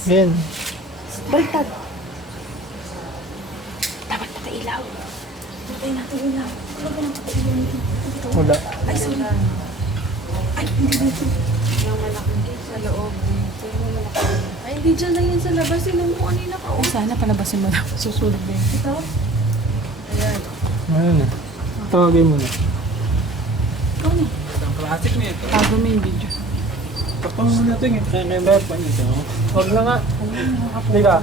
Yan. Baliktad. Dapat patailaw. Patay natin ilaw. Ano ba nang patailaw nito? Wala. Ay, sorry. Ay, hindi dito. Yung malaking gate sa loob. Ay, hindi dyan lang yan sa labas. Sino mo kanina ka? Ay, sana palabasin mo na. Susunog na yun. Ito? Ayan. Ayun na. Tawagin mo na. Ikaw na. Ang classic na ito. Tago mo yung video. Kapang mo na ito yung remember pa nito. Huwag na nga. Hindi ka.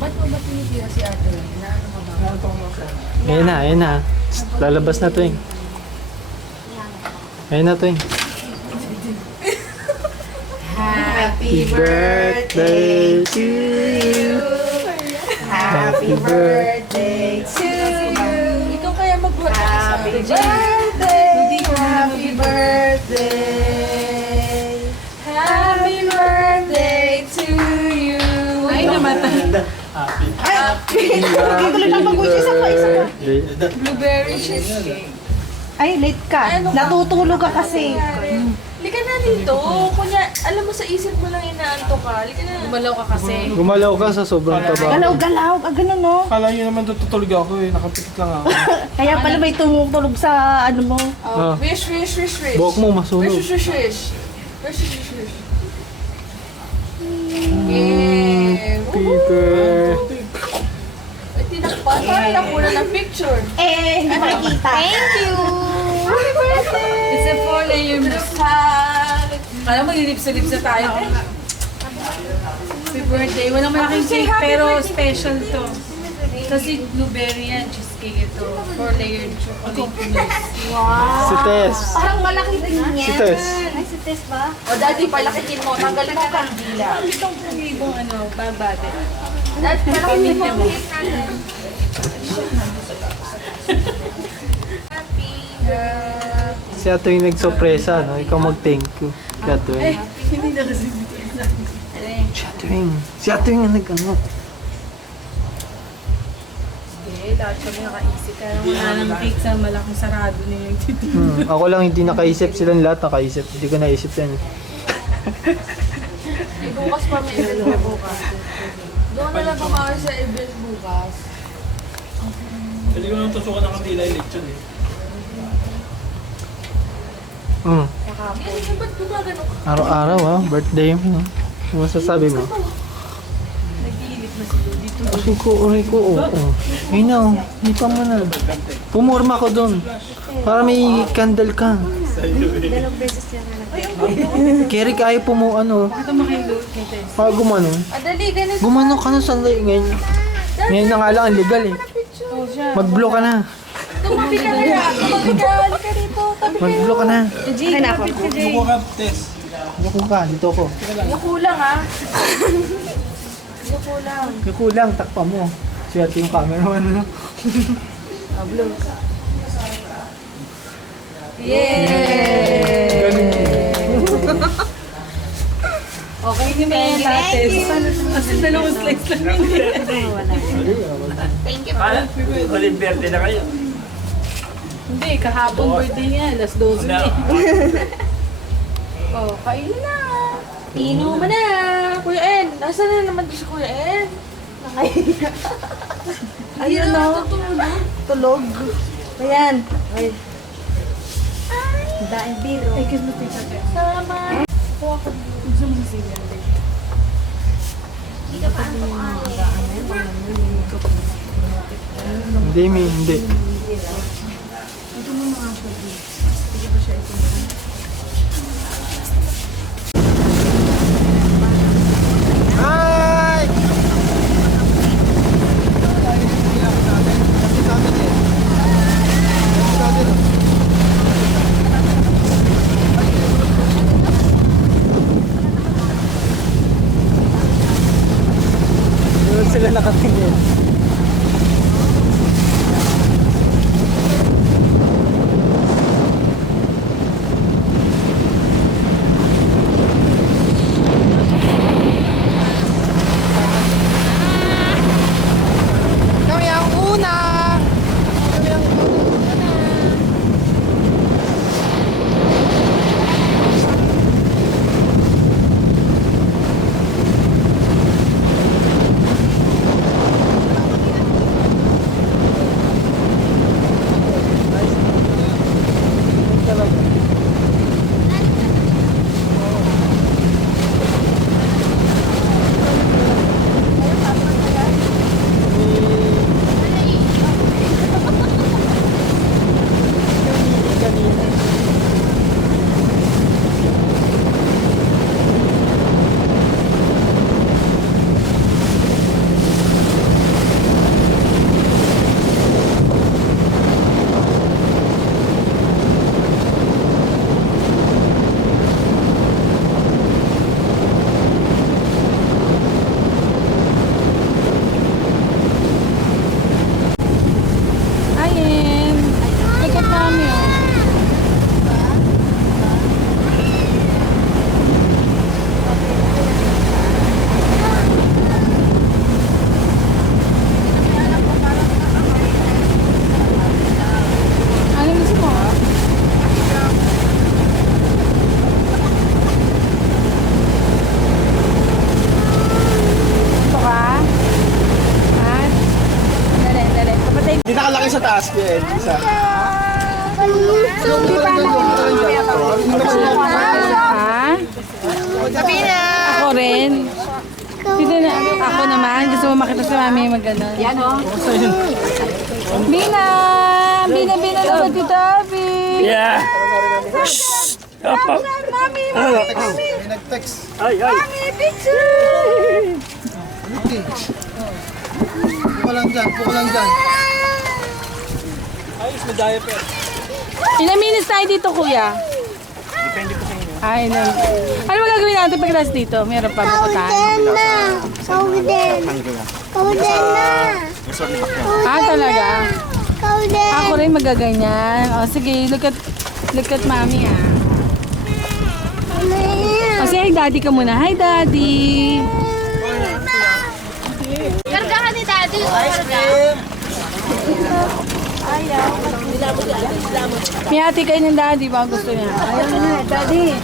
Ba't mo ba tinitira si ate? Inaano ka ba? Ayun na, ayun na. Lalabas na to eh. Ayun na to eh. Happy birthday to you. Happy birthday to you. Ikaw kaya mag-work Happy birthday. Happy birthday. Happy birthday to you. Ay, namatay. Happy Tuloy na pag-uwi sa Birthday. blueberry cheesecake. Ay, late ka. Natutulog ka kasi. Lika na dito. Kunya, alam mo sa isip mo lang inaanto ka. Lika na. Gumalaw ka kasi. Gumalaw ka sa sobrang taba. Galaw-galaw. Ganun, no? Kala nyo naman tutulog ako eh. Nakapikit lang ako. Kaya pala may tumutulog sa ano mo. Ah. Wish, wish, wish, wish. Buhok mo Wish, masunog. wish, wish, wish. Wish, wish, wish, wish. Yeah. Peter. Ay, tinakpan. Parang nakuna ng picture. Eh, hindi makikita. Thank you. Happy birthday! It's a 4-layer mousse. Kala mo, lilips-lips na tayo. Happy birthday. Walang malaking cake, pero special to. Kasi blueberry yan, cheesecake ito. 4-layered chocolate mousse. Si Tess. Parang malaki din Si Tess. Ay, si Tess ba? O, daddy, palakitin mo. Tanggalin mo ng dila. Itong ibang babate. Daddy, palakitin mo. Si Ato yung nagsorpresa, no? Ikaw mag-thank you. Si Ato yung. Hindi na kasi Si Ato yung. Si Ato yung nag-ano. lahat kami nakaisip. Kaya wala nang cake sa malaking sarado na yung titi. Ako lang hindi nakaisip. Silang lahat nakaisip. Hindi ko naisip yan. Bukas pa may event na bukas. Doon na lang kumakas sa event bukas. Pwede ko nang tusukan ng kandila yung lechon eh. Yan, ba't gumagano ka? Araw-araw birthday mo. No? Ano masasabi mo? Nag-iilip na sila dito. Kasi ko, oo. Ayun na, hindi pa mo na. Pumurma ko doon. Para may candle ka. Kerry ka ayaw ano. Ito makilo kay Tess. Gumano. Dali, ganito. Gumano ka na sandali ngayon. Ngayon na nga lang ang legal eh. Oh, siya. Mag-blow ka na. Tumabi ka na yan. Tumabi ka. Halika dito. Tabi kayo. Mag-blow ka na. Jay, kapit ka, Jay. Buko ka, Tess. Yuko ka, dito ko. Yung kulang ha. Yung kulang. Kukulang, takpa mo. Siya yung cameraman. No? Okay, hindi mo yan natin. Kasi dalawang slice lang yun. Walang birthday na kayo. Hindi, kahapon birthday niya. Alas 12 na. Oh, kain na. Inuman na. Kuya En. Nasaan na naman si Kuya En? Ayun no. Tulog. Ayan. Ay. Daing biro. Ay, kiss mo tita Tess. Salamat. Kuha ka. Gusto mo si Silvia. Hindi, hindi. Hi! Doon sila nakatingin. Di nakalaki sa taas ko eh. Isa. Ha? Ako rin. Dito na, ako naman. Gusto mo makita si mami mag-ganon. Yan o. Bina! Bina na ba dito, Abi? Yeah. Shh. Apa? Mami! May nag-text. Ay. Mami, picture! Puko lang dyan. Ayos na diaper. Ilang minutes tayo dito, kuya? Depende po sa inyo. Ay, ilang. Ano magagawin natin pagkatapos dito? Meron pa bukutan? Kauden na. Ah, talaga? Kauden. Ako rin magaganyan. O, sige, look at mami, ah. O, sige, hi, daddy ka muna. Hi, daddy. Kargahan ni Daddy. May hati kayo ng daddy ba ang gusto niya? Ayaw na, daddy.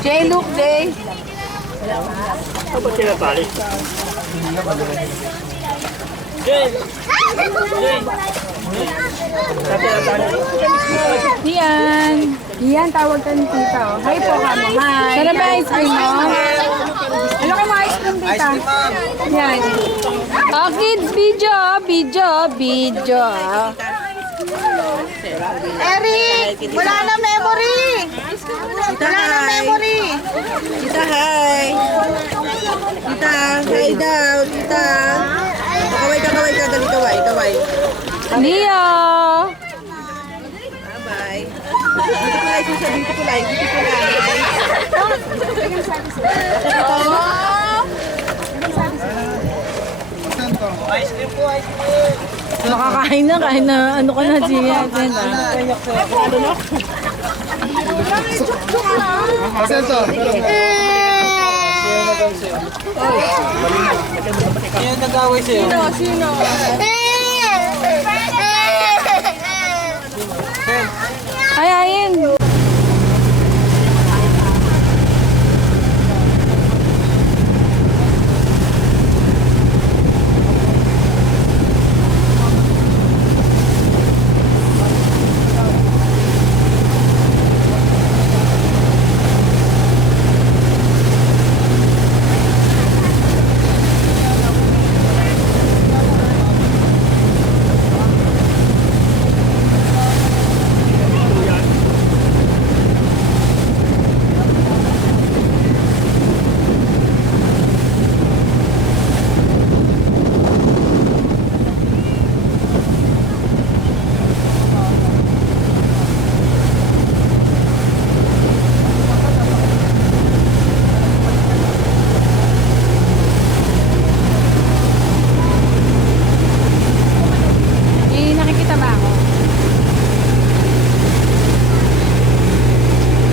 Jay, look, Jay. Ano ba tinatali? Jay! Ian. Ian, tawag ka ni tita. Oh. Hi po kami. Hi. Sarap ba ice cream mo? Ano ka mo ice cream, tita? Yan. Oh, kids, video. Eric, wala na memory. Wala na memory. Tita, hi. Tita, hi daw. Tita. Kaway ka. Dali, kaway. Leo. Bye. Dito ko lang. Makakain na kahit na ano ka na, Gia. Asento. Sino nag-away sa'yo? Sino? Ay, ayin. Nakikita ba ako?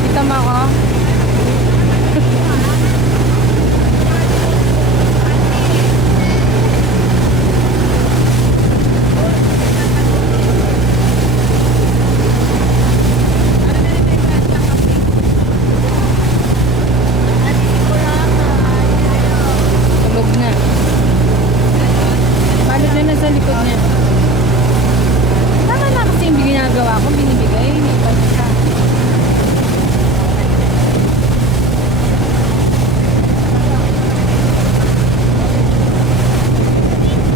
Kita mo ako? Tulog na. Balot na nasa likod niya. Tama na kasi yung ginagawa ko, binibigay, may iba na siya.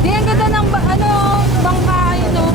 Di, ang ganda ng bangka, yun o.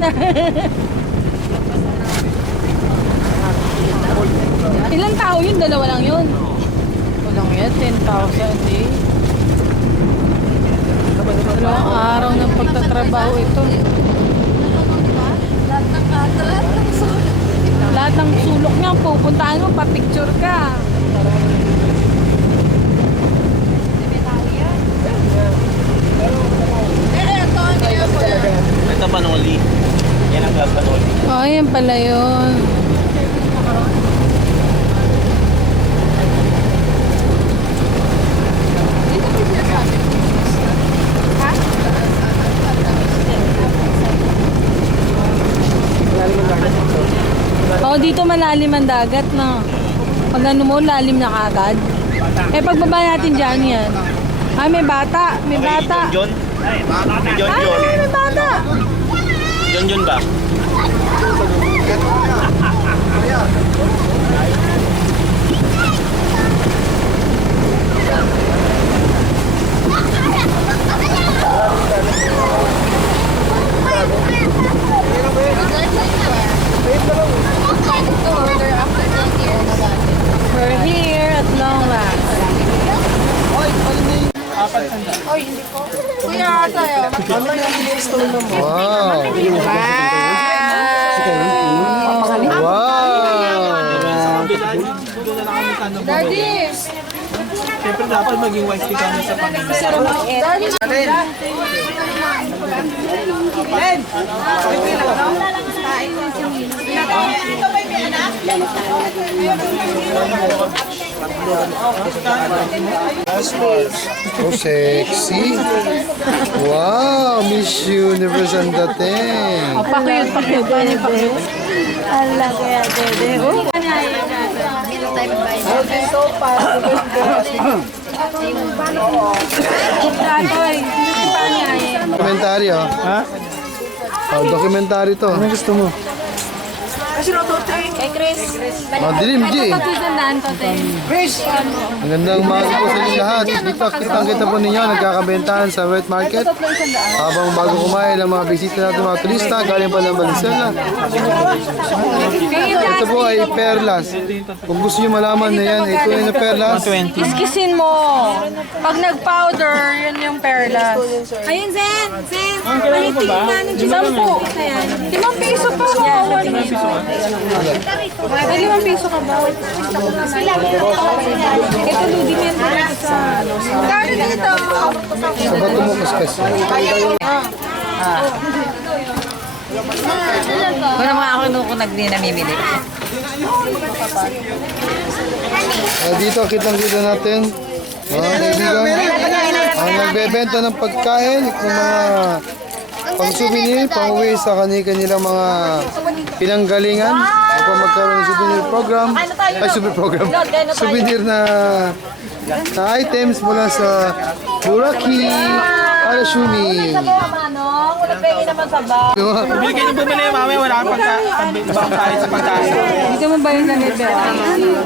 na. Ilang tao yun? Dalawa lang yun. Walang yan, 10,000 eh. Dalawang araw ng pagtatrabaho ito. Lahat ng sulok niya, pupuntaan mo, pa-picture ka. Ito panoli. Yan ang gas panoli. Oh, yan pala yun. Oh, dito malalim ang dagat, no? Pag ano mo, lalim na kagad. Eh, pagbaba natin dyan yan. Ay, may bata. May bata. John? Ay, John. Ay, may bata. John ba? We're here at long last. Kuya, tayo. Wow! Wow! Daddy! Siyempre dapat maging wise kami sa Panginoon. Daddy! So sexy! Wow! Miss Universe ang dating! Pakiyot, pakiyot. Ala, kaya dede. Oh. Dokumentary oh. Ha? Oh, dokumentary to. Ano gusto mo? Eh, Chris. Oh, dilim, G. Pagkisandaan ko, te. Ang gandang umaga po sa inyo lahat. Dito, kitang-kita po ninyo, nagkakabentahan sa wet market. Habang bago kumain ang mga bisita natin, mga turista, galing pa ng Valenzuela. Ito po ay perlas. Kung gusto nyo malaman na yan, ito ay na perlas. Kiskisin mo. Pag nag-powder, yun yung perlas. Ayun, Zen. Zen. Sampu. 5 piso pa. Wow. Ay, 5 piso ka ba? Ito, ludiment sa ano. Kano dito? Sa bato mo kaskas. Wala mga ako nung namimili. Dito, kitang-kita natin. Mga kaibigan, ang nagbebenta ng pagkain, ng mga pang-souvenir, pang-uwi sa kanilang mga pinanggalingan. Upang magkaroon ng souvenir program. Ay, souvenir na items mula sa Buraki, Arashumi. Bili kayo ng bumili, mamaya wala kang pagkain sa pagkain. Dito mo ba yung nanibel?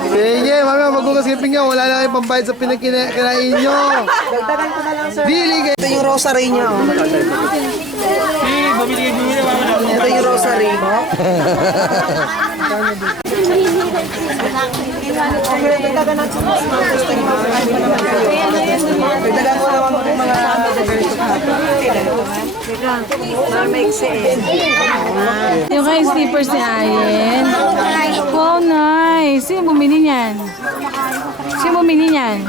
Sige, mamaya magkukaskipin nyo. Wala na kayong pambayad sa pinakinain nyo. Dili kayo. Ito yung rosary niya. Bumili, mamaya. Ito yung rosary. Yung kay slippers ni Ayen. Wow, nice. Sino bumili niyan? Sino bumili niyan?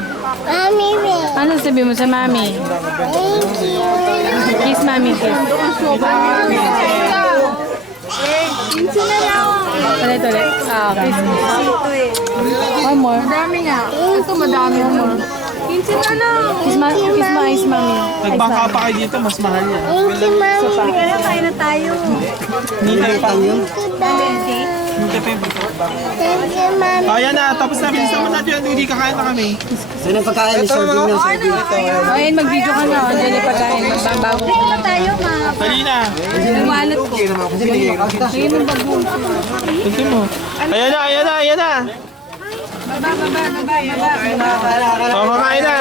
Mami, babe. Ano sabi mo sa mami? Thank you. Kiss mami, kiss. Ulit, ulit. Ah, kiss. One more. Madami nga. Ito madami mo. Kiss mo, ice mami. Nagbangka pa kayo dito, mas mahal yan. Thank you, Mami. Kain na tayo. Nintay pa yun. Thank you, Mami. Ayan na, tapos na, bilisan mo natin yan, hindi kakain na kami. Saan ang pagkain ni Sir Dino? O, ayun, mag-video ka na. Andiyan yung pagkain. Magbabago. Dali na. Yung wallet ko. Ayun yung bago. Tunti mo. Ayan na, ayan na, ayan na. O, kakain na.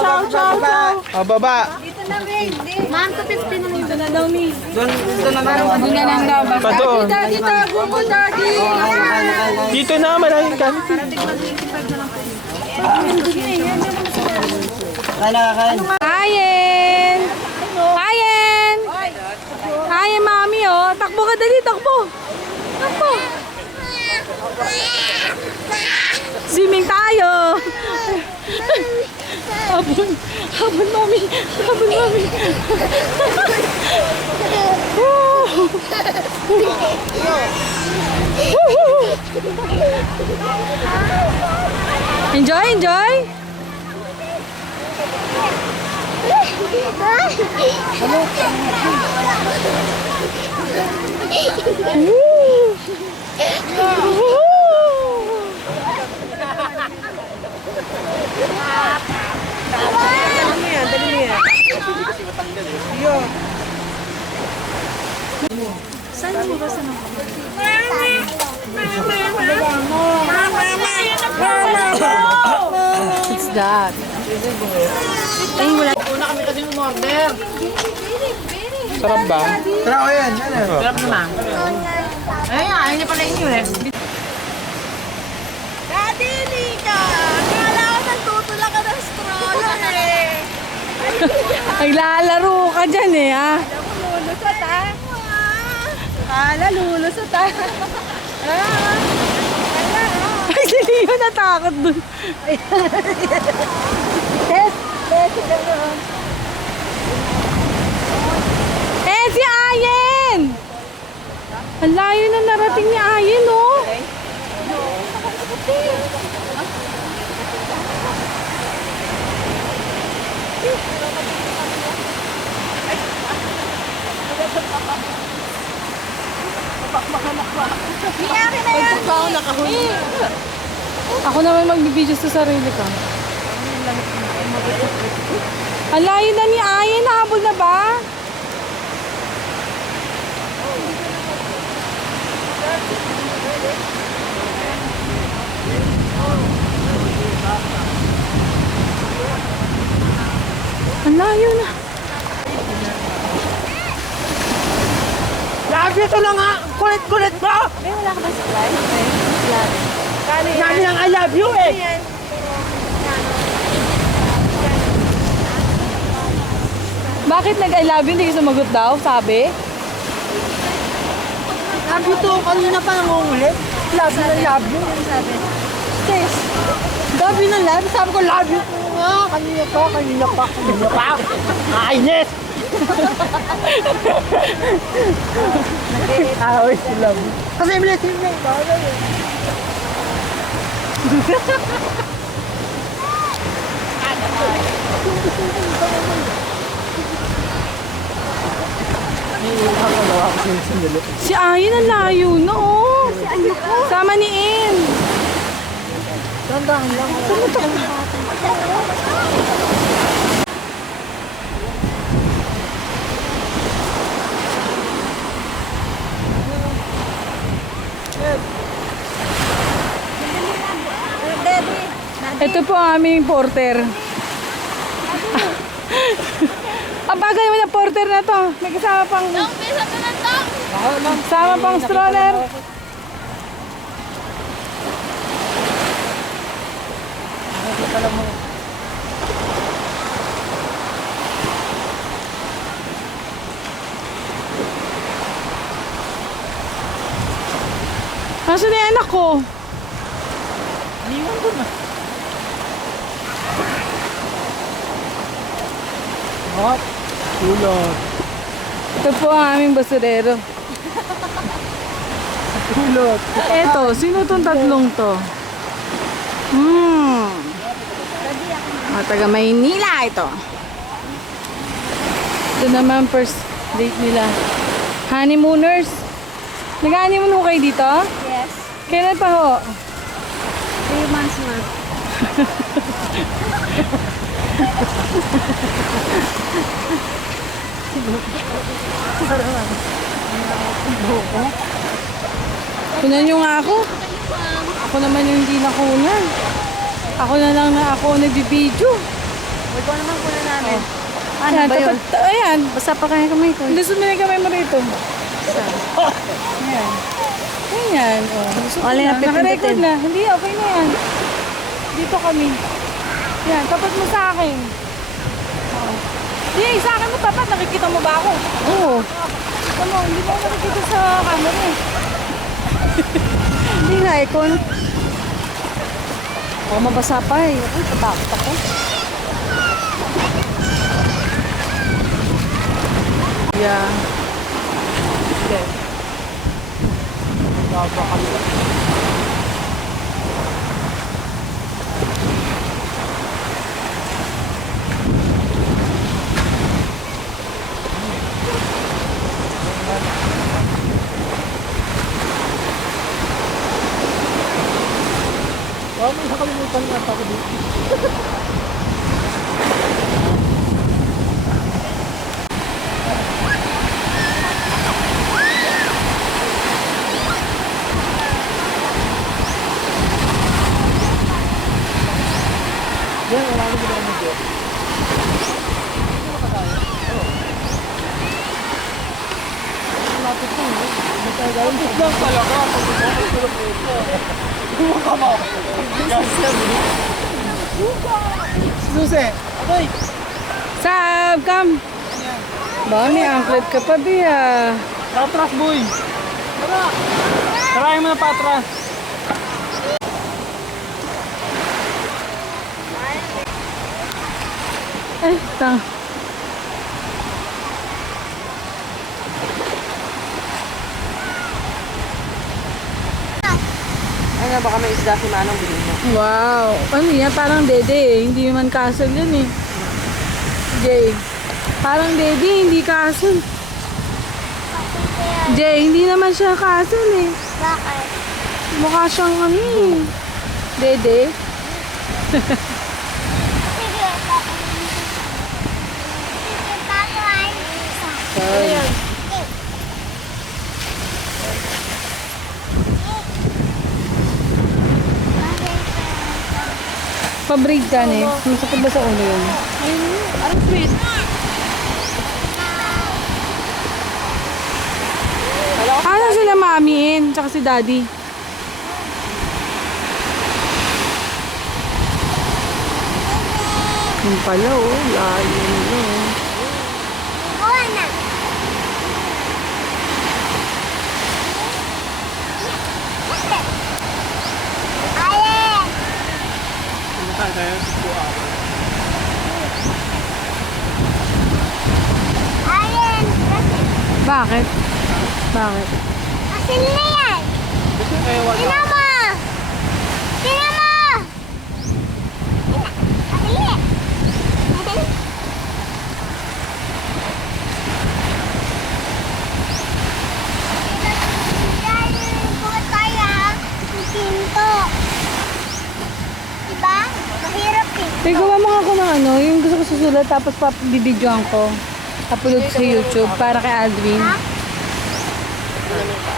Ciao, ciao, ciao. O, baba. Ma'am, to 15 na Ito na daw, Mi. Doon na lang. Doon na lang daw. Pa doon. Daddy, tago mo, Daddy. Dito na, maraming kan. Ayen! Ayen! Ayen, Mami, oh. Takbo ka, dali, takbo. Takbo. Swimming tayo. Habon. Habon, Mami. Habon, Mami. Woo! Enjoy, enjoy. It's that. Sarap ba? Tara ko yan. Sarap naman. ayaw niya pala inyo eh. Daddy, Lika! Kala ko nagtutulak ka ng stroller eh. Naglalaro ka dyan eh, ha? Lulusot ah. Kala lulusot ah. Ay, si Leo natakot dun. Eh, si Ayen! Ang layo na narating ni Ayen, oh. Ako naman magbibideo sa sarili ko. Ang layo na ni Ayen, nahabol na ba? Ang layo na. Lagi ito lang ha! Kulit-kulit mo! Eh, wala ka ba sa live? Sabi ng I love you eh! Bakit nag-I love you? Hindi ka sumagot daw, sabi? Love you to, kanina pa nangungulit. Love you na love you. Sis, love you na love you. Sabi ko love you. Ah, kanina pa. Nakainis! Away si love you. Kasi blessing na ito. Si Ayen ang layo na, oh. Sama ni In. Tandaan lang. Ito po ang aming porter. Ang bagay naman ang porter na to. May kasama pang... Kasama pang stroller. Nasaan na yung anak ko? Iniwan ko na. Hot. Tulog. Ito po ang aming basurero. Tulog. Eto, sino tong tatlong to? Taga Maynila ito. Ito naman first date nila. Honeymooners. Nag-honeymoon ho kayo dito? Yes. Kailan pa ho? 3 months na. Kunan nyo nga ako. Ako naman yung hindi nakunan. Ako na lang na ako nagbibideo. Ikaw naman kuna namin. Paano Ayan, ba yun? tapat, ayan. Basta pa kaya kamay ko. Hindi sumili kamay mo rito. Ayan. Ayan. Oh, Wala na, nakarecord 15. na. Hindi, okay na yan. Dito kami. Yan, tapat mo sa akin. Oh. Hindi, sa akin mo tapat. Nakikita mo ba ako? Oo. Ano, hindi mo ako nakikita sa camera eh. Hindi nga, icon. Oh, mabasa pa eh. Ay, tatakot ako. Yeah. Okay. Oh, may nakalimutan nga ako dito. Yan, wala ko ba naman dito? Lapit lang, eh. Lapit lang talaga. Susi! Aday! Sab, come. Ba, may anklet ka pa, Bia. Patras, boy! Tara! Tarahin mo na patras! Eh, tang. Ano, baka may isda si Manong bilhin mo. Wow. Ano yan? Parang dede eh. Hindi naman castle yun eh. Jay. Parang dede, hindi castle. Jay, hindi naman siya castle eh. Bakit? Mukha siyang ano eh. Dede. Sige. Sige, bye-bye. Ano yan? Pa-breed ka eh. Masakit ba sa ulo yun? Anong sweet? Ano sila mamiin? Tsaka si daddy. Yung pala oh. Layo nila oh. Gawa na. Alin! Alin! Bakit? Bakit? Asin na yan! Tingnan mo! Tingnan mo! Asin na! Diba? Mahirap eh. Gawa mo ako ng ano, yung gusto ko susulat tapos bibidyoan ko. Upload sa YouTube para kay Aldwin.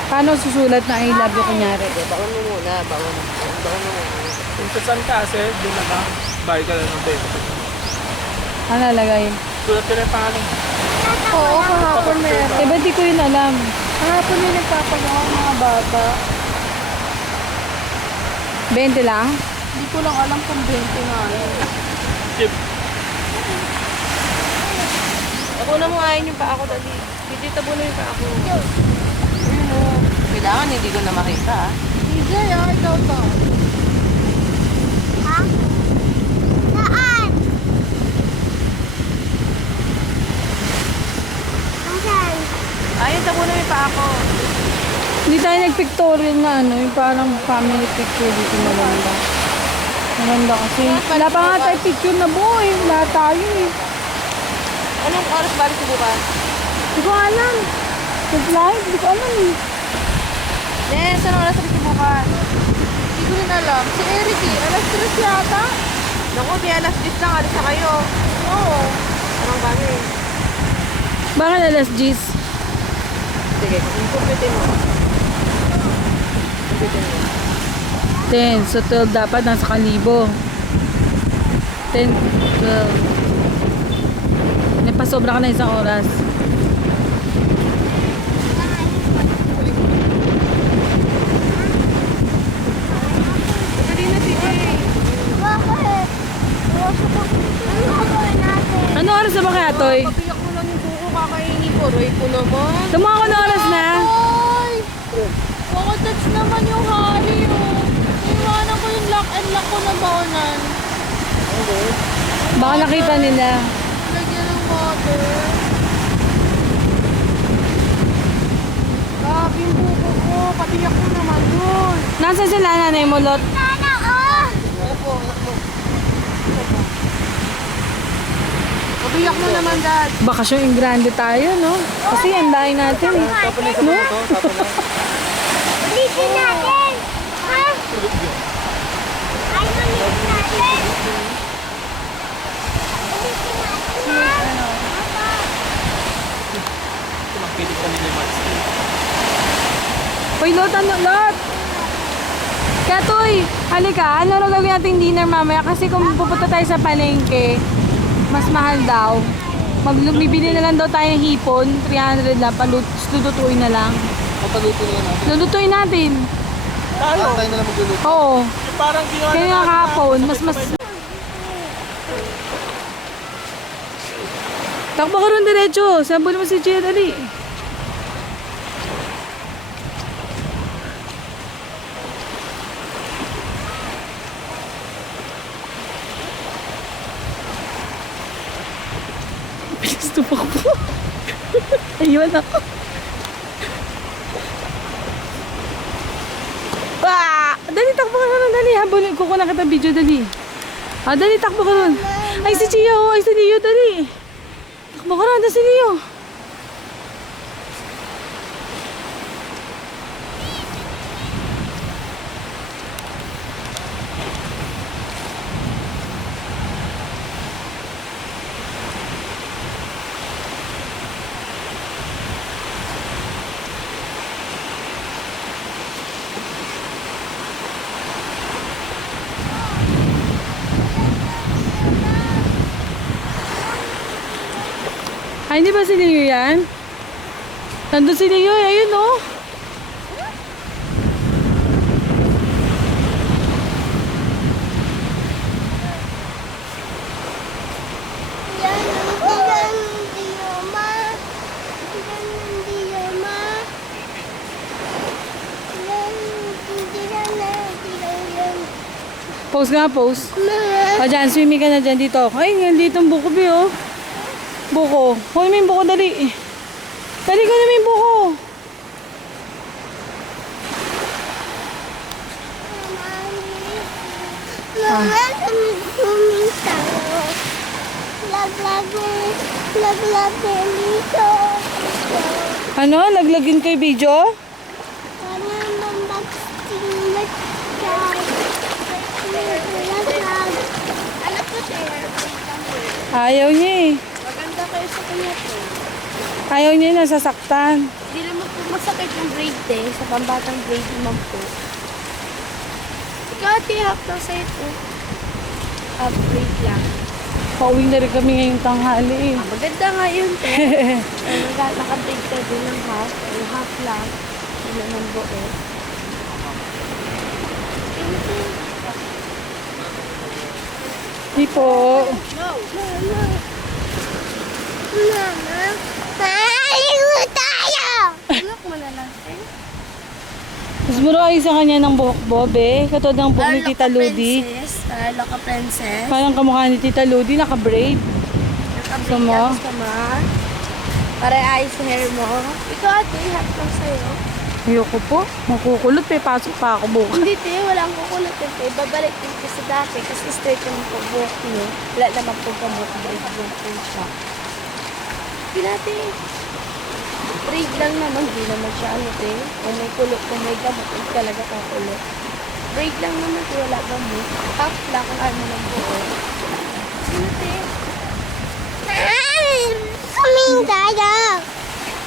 Paano susulat na I love you kunyari? Baon mo muna, baon mo. Baon mo muna. Kung sa saan ka kasi, doon na ka. Bahay ka lang ng bed. Ano lalagay? Sulat ka na yung pangalan. Oo, kahapon meron. Eh, ba't di ko yun alam? Kahapon may nagpapagawa ng mga bata. 20 lang? Hindi ko lang alam kung 20 nga yun. Chip. Ako na mo ayin yung pa ako, dali. Hindi tabo na yung pa ako. Ayun o. Kailangan hindi ko na makita ah. DJ, ikaw to. Ha? Saan? Saan? Ayun, tabo na yung pa ako. Hindi tayo nag-pictorial na ano, yung parang family picture dito maganda. Maganda kasi. Wala pa nga tayo picture na boy. Wala tayo eh. Anong oras ba rin bukas? Hindi ko alam. Nag-live? Hindi ko alam eh. Nes, anong oras rin bukas? Hindi ko rin alam. Si Eric eh, alas 3 yata. Naku, di alas 10 lang, alis na kayo. Oo. Anong kami? Bakit alas 10? Sige, kumpitin mo. Kumpitin mo. 10. So 12 dapat nasa kalibo. 10, 12. Pasobra ka na isang oras. Bakit? Ano oras na ba kaya, Toy? Pabiyak mo lang yung buko, kakainin ko. Roy ko naman. Tama ako na oras na. Ay! Touch naman yung hari, oh. Iwanan ko yung lock and lock ko na baonan. Baka nakita nila. Lagyan ng water. Grabe yung buko ko. Pabiyak mo naman yun. Nasaan sila, nanay mo, Lot? Pabiyak mo naman, Dad. Bakasyon yung grande tayo, no? Kasi ang dahil natin, eh. No? Ulitin natin! Ha? Ay, ulitin natin! Ulitin natin, ha? Uy, Lot, ano, Lot? Kaya, Toy, halika, ano na gawin natin dinner mamaya? Kasi kung pupunta tayo sa palengke, mas mahal daw. Bibili na lang daw tayo ng hipon, 300 lang, lulutuin na lang. Papaluto na natin. Lulutuin natin. Tayo na lang magluluto. Oo. Parang ginawa Kaya nga kahapon, mas... Takbo ka rin diretso. Sambol mo si Gia, dali. Bilis tumakbo. Ayun ako. Dali, takbo ka rin, dali. Habol, kukunan kita video, dali. Dali, takbo ka rin. Ay, si Gia, oh. Ay, si Leo, dali. Takbo ka rin, si Leo. Ay, hindi ba si Leo yan? Nandun si Leo, ayun oh. Pose nga, pose. O dyan, swimming ka na dyan dito. Ay, nandito ang buko, Bi, oh. Buko. Huwag mo yung buko, dali. Dali ko naman yung buko. Mama, swimming tayo. Laglag dito. Ano? Laglagin kay video? Ano naman mag-stingat tayo? Laglag. Alam ko tayo. Ayaw niya eh. Maganda kayo sa kanya po. Ayaw niya yung nasasaktan. Hindi naman po masakit yung braid eh. Sa pambatang braid naman po. Ikaw ate, half daw sa ito. Half braid lang. Pauwi na rin kami ngayong tanghali eh. Maganda nga yun te. Naka-braid ka din ng half. O half lang. Hindi naman buo. Di po. Mama, maaliw tayo! Look mo na lang te. Mas muro ay sa kanya ng buhok bob eh. Katod ng buhok ni Tita Ludi. Loka princess. Parang kamukha ni Tita Ludi, naka-braid. Naka-braid mo? lang gusto mo. Para ayos sa hair mo. Ikaw ate, half lang sa'yo. Ayoko po. Makukulot eh. Pasok pa ako bukas. Hindi te, walang kukulot yun te. Babalik din ko sa dati kasi straight yung buhok niyo. Wala naman po gamot. Braid yung po siya. Pinati. Braid lang naman. Hindi naman siya ano te. Kung may kulot, kung may gamot, hindi talaga kakulot. Braid lang naman te. Wala gamot. Half lang ang ano ng buhok. Sino te? Swimming tayo!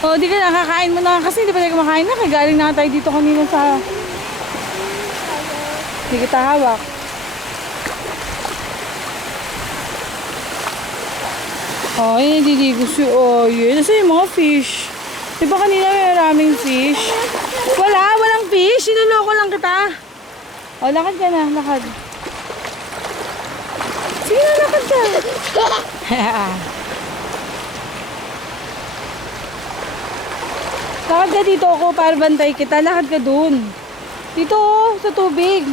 O, di ka nakakain mo na kasi di ba tayo kumakain na? Kaya galing na tayo dito kanina sa... Di kita hawak. O, Ay, naliligo si Oye. Nasa yung mga fish? Di ba kanina may maraming fish? Walang fish. Sinuloko lang kita. O, lakad ka na. Lakad. Sige na, lakad ka. Lakad ka dito ako para bantay kita. Lakad ka dun. Dito, sa tubig.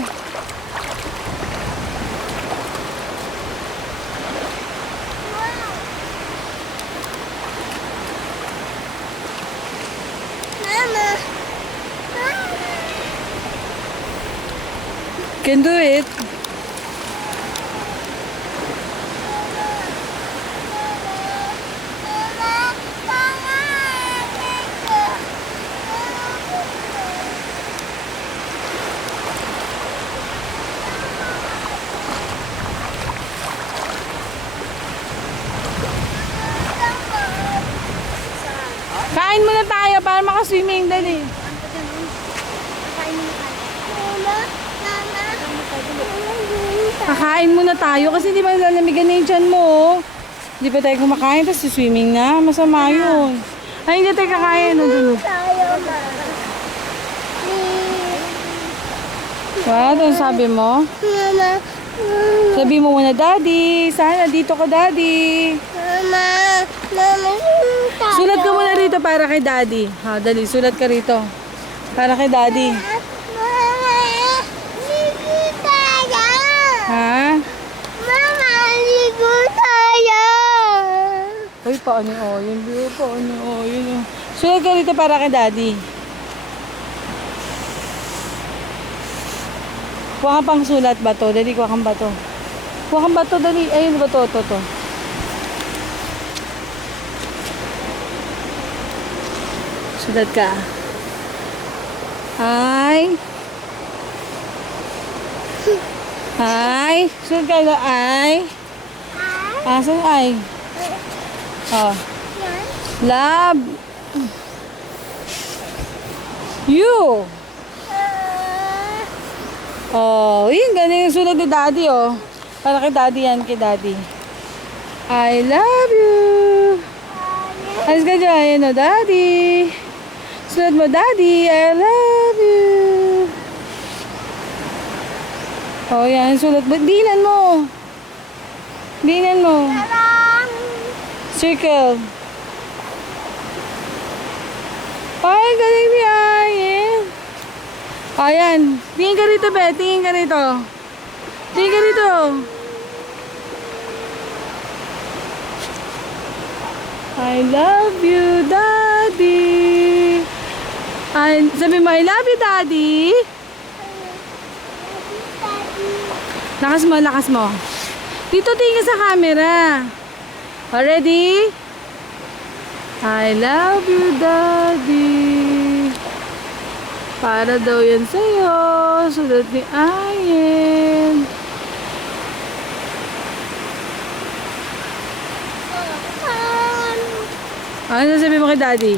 Mama. Can do it. Kain muna tayo para makaswimming. Dali. Kakain muna tayo kasi di ba lalamigan na yung tiyan mo, oh. Di ba tayo kumakain tapos swimming na? Masama yun. Ay, hindi tayo kakain. Ano, what? Ano sabi mo? Mama. Sabi mo muna, Daddy. Sana dito ka, Daddy. Mama. Mama. Sulat ka muna rito para kay Daddy. Ha, dali, sulat ka rito. Para kay Daddy. Mama. Ligo tayo. Ha? Mama, ligo tayo. Uy, paano o? Yun, paano o? Yun o. Sulat ka rito para kay Daddy. Kuha ka pang sulat ba to? Dali, kuha kang bato. Kuha kang bato, dali. Ayun ba to? To. Sulat ka. Hi. Hi. Sulat ka na ay. Asan ay? Oh. Love. You. Oh, yun, ganun yung sulat ni Daddy, oh. Para kay Daddy yan, kay Daddy. I love you. Alis ka dyan, yun, oh, Daddy. Sulat mo, Daddy, I love you. Oh, yan, sulat mo. Dinan mo. Dinan mo. Circle. Ay, galing ni Ayen. Ayan. Tingin ka rito, be. Tingin ka rito. Tingin ka rito. I love you, Daddy. Sabi mo, I love you, Daddy. Lakas mo, lakas mo. Dito tingin sa camera. Ready? I love you, Daddy. Para daw yan sa'yo. Sulat ni Ayen. Ano sabi mo kay Daddy?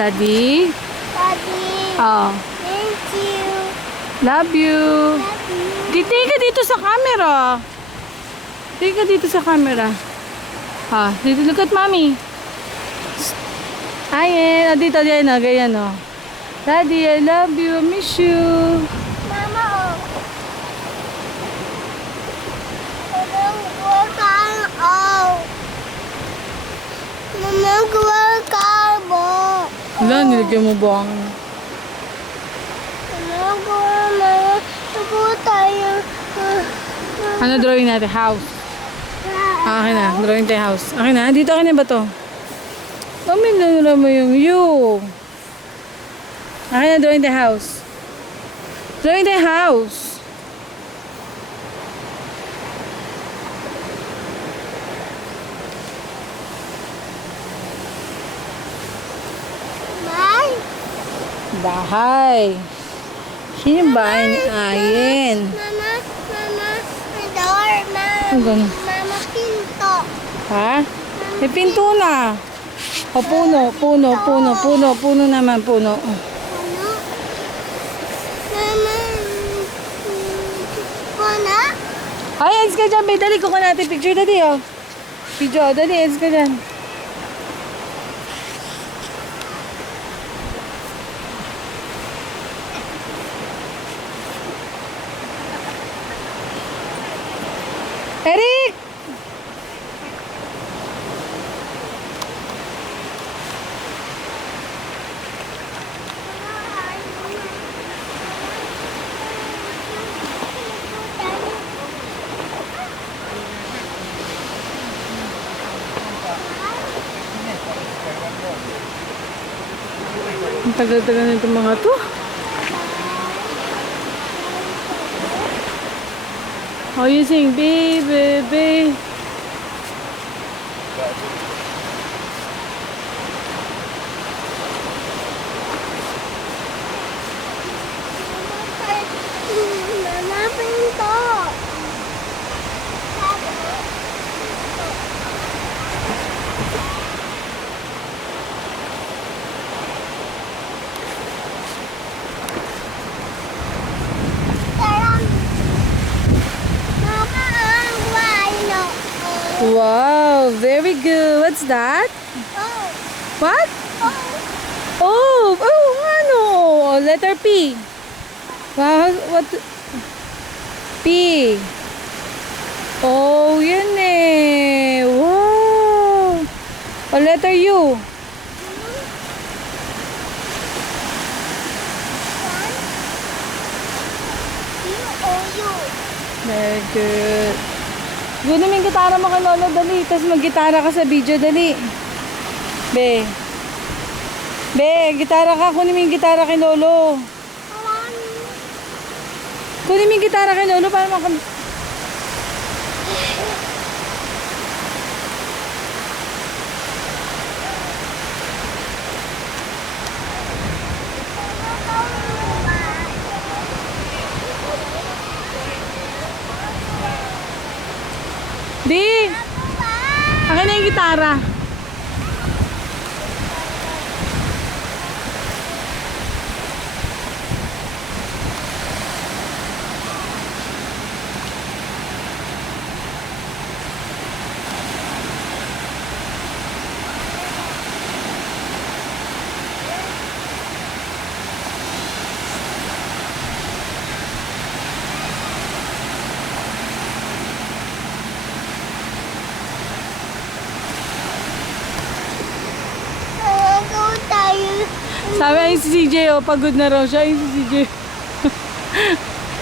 Daddy? Daddy. Oh. Thank you. Love you. Love you. Tingin ka dito sa camera. Tingin ka dito sa camera. Ha, dito look at mommy. Ayen. Oh, dito yan, oh. Ganyan, oh. Daddy, I love you. Miss you. Mama, oh. Mama, kuha mo. Wala, nilagyan mo ba ang... Mama, kuha mo. Tupo tayo. Ano drawing natin? House. Akin na. Drawing tayo house. Akin na. Dito akin na ba to? Mami, nanula mo yung you. Akin na drawing tayo house. Drawing tayo house. Bye. Bahay. Sino yung bahay ni Ayen? Mama, door, Ang ganun. Mama, pinto. Ha? May pinto na. O, puno naman, puno. Ano? Mama, wala? Ay, alis ka dyan, babe. Dali, kukuha natin picture, dali, oh. Video, dali, alis ka dyan. Eric! Ang tagal-tagal na itong mga to. Oh, you sing, baby, baby. Mama, pinto. Wow, very good. What's that? Oh, What? oh. Oh, ano? Letter P. Wow, what? P. Oh, yan eh. Wow. Oh, letter U. U-O-U. Very good. Kunin mo yung gitara mo kay Lolo, dali. Tapos mag-gitara ka sa video, dali. Be. Be, gitara ka. Kunin mo yung gitara kay Lolo. Kunin mo yung gitara kay Lolo para makam... Di! Akin na yung gitara. Sabi ay si CJ, oh, pagod na raw siya. Ay si CJ.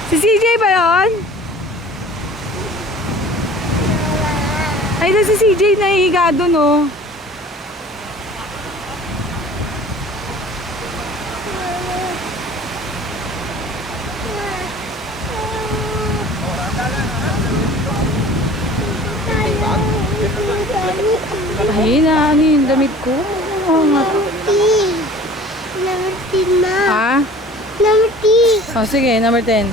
Si CJ ba yun? Ay, si CJ nahihiga dun, oh. Ayun na, ano yung damit ko? Oo nga. Number 10 na. Ha? Number 10. Oh, sige, number 10.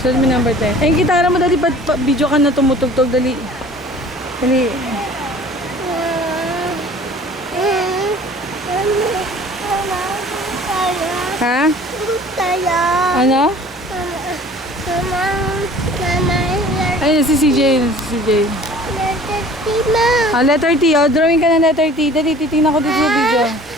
Sulit mo number 10. Ay, yung gitara mo, dali, video ka na tumutugtog, dali. Dali. Ha? Tayo. Ano? Mama. Mama. Ay, si CJ, si CJ. Letter T na. Ah, letter T, oh, drawing ka ng letter T. Dali, titingnan ko dito sa video.